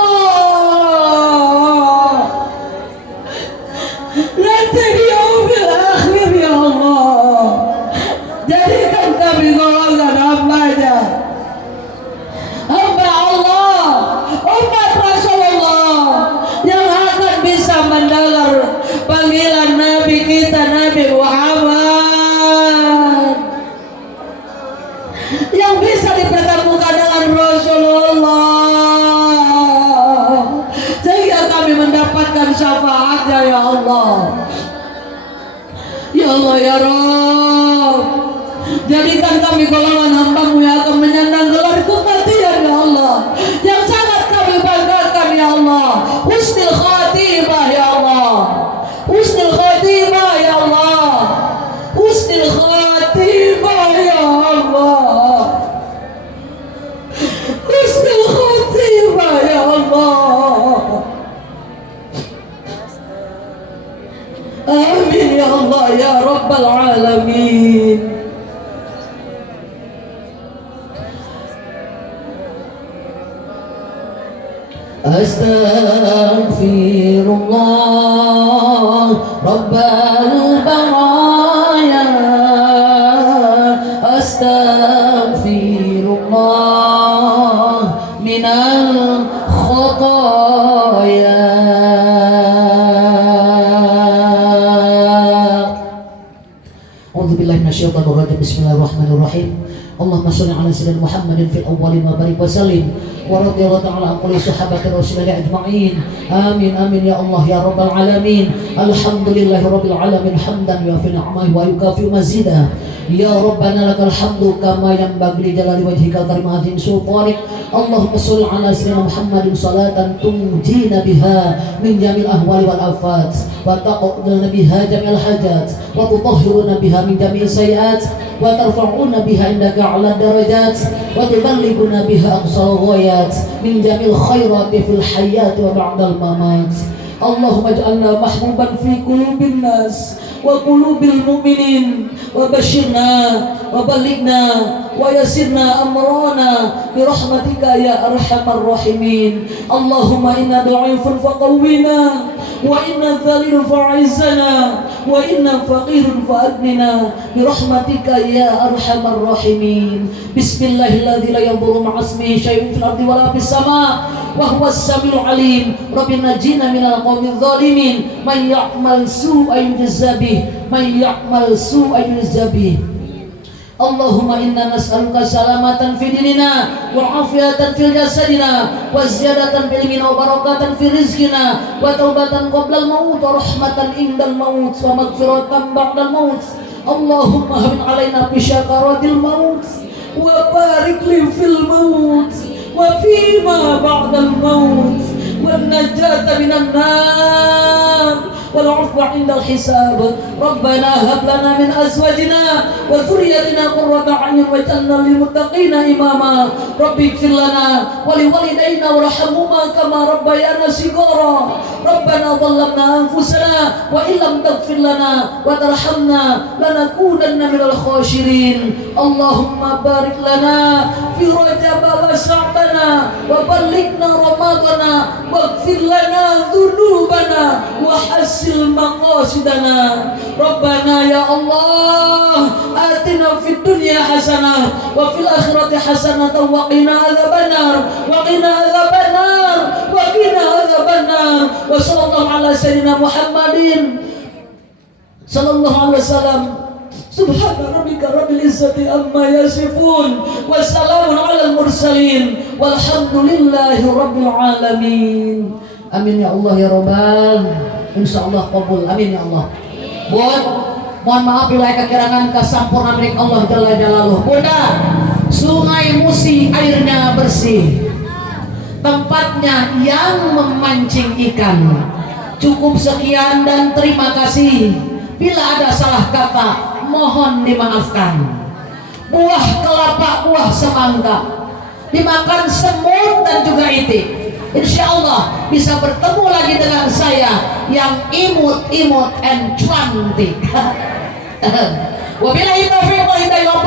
Nanti di yaumil akhir ya Allah, jadikan kami golongan hamba-Nya, hamba Allah, umat Rasulullah yang akan bisa mendengar panggilan Nabi kita, Nabi Muhammad, yang bisa dipertemukan dengan Rasulullah, sehingga kami mendapatkan syafaatnya ya Allah. Ya Allah ya Rabb, jadikan kami golongan hamba-Mu yang akan menyandang gelar kematian ya Allah, yang sangat kami banggakan ya Allah. Husnul khatimah ya Allah, husnul khatimah ya Allah, husnul khatimah ya Allah, husnul khatimah ya Allah. Amin ya Allah ya Rabbal Alamin. Astaghfirullah Rabbal Baraya, Astaghfirullah minal khataya. A'udzubillahi minasyaitonir rajim. Bismillahirrahmanirrahim. Allahumma shalli ala sayyidina Muhammadin fil awwalin wa barik wa sallim wa radhiyallahu ta'ala an kulli sahabati Rasulillah ajma'in. Amin amin ya Allah ya rabbal alamin. Alhamdulillahi rabbil alamin hamdan yuafi ni'amahu wa yukafi mazidah. Ya Rabbana lakal hamdu kama yanbaghi li jalali wajhika karim azim sultanik. Allahumma shalli ala sayyidina Muhammadin salatan tunjina biha min jamil ahwali wal afat wa taqduna biha jamil hajat wa tutahhiruna biha min jamil sayiat wa tarfa'una biha indaka ala darajat wa tuballighuna biha aqsal ghayat min jamil khairati fil hayat wa ba'dal mamat. Allahumma ij'alna mahbuban fi qulubin nas wa qulubil mu'minin wa basyirna wa ballighna wa yassirna amrana bi rahmatika ya arhamar rahimin. Allahumma inna dha'ifun faqawwina wa inna dhalilun fa'izzana wa inna faqirun fa'adnina bi rahmatika ya arhamar rahimin. Bismillahilladzi la yadurru ma'asmihi syai'un fil ardi wa la fis sama' wa huwas samiul alim. Rabbina najina minal qaumiz zalimin. Man ya'mal su'an yujza bih, man ya'mal su'an yujza bih. Allahumma inna nas'aluka salamatan fi dinina wa afiyatan fil jasadina wa ziyadatan fil ilmina wa barakatan fi rizqina wa taubatan qabla al-maut wa rahmatan indal maut wa maghfiratan ba'dal maut. Allahumma hawwin alaina bi syakaratil maut wa barik li fil maut wa fima ba'dal maut wan najata minan nar wal 'afwa 'indal hisab. Rabbana hab lana min azwajina wa dhurriyyatina qurrata a'yun waj'alna lil muttaqina imama. Rabbi ighfir lana wa li walidayna warhamhuma kama rabbayana shighara. Rabbana dhallamna anfusana wa illam taghfir lana wa tarhamna lanakunanna minal khashirin. Allahumma barik lana fi Rajab wa Sya'bana wa ballighna Ramadana waghfir lana dhunubana wa hasil maqasidana. Rabbana ya Allah atina fid dunya hasanah wa fil akhirati hasanah wa qina adzabannar wa qina adzabannar wa qina adzabannar. Wa sallallahu ala sayyidina Muhammadin sallallahu alaihi wasallam. Subhana rabbika rabbil izzati amma yasifun wa salamun alal mursalin walhamdulillahi rabbil alamin. Amin ya Allah ya Rabbal. Insyaallah qabul. Amin ya Allah. Bun, mohon maaf bila kekurangan kesampurnaan milik Allah Jalla Jalaluhu. Bunda, Sungai Musi airnya bersih, tempatnya yang memancing ikan. Cukup sekian dan terima kasih. Bila ada salah kata, mohon dimaafkan. Buah kelapa, buah semangka dimakan semut dan juga itik, insya Allah bisa bertemu lagi dengan saya yang imut-imut and cantik. Wabillahi taufiq wal hidayah.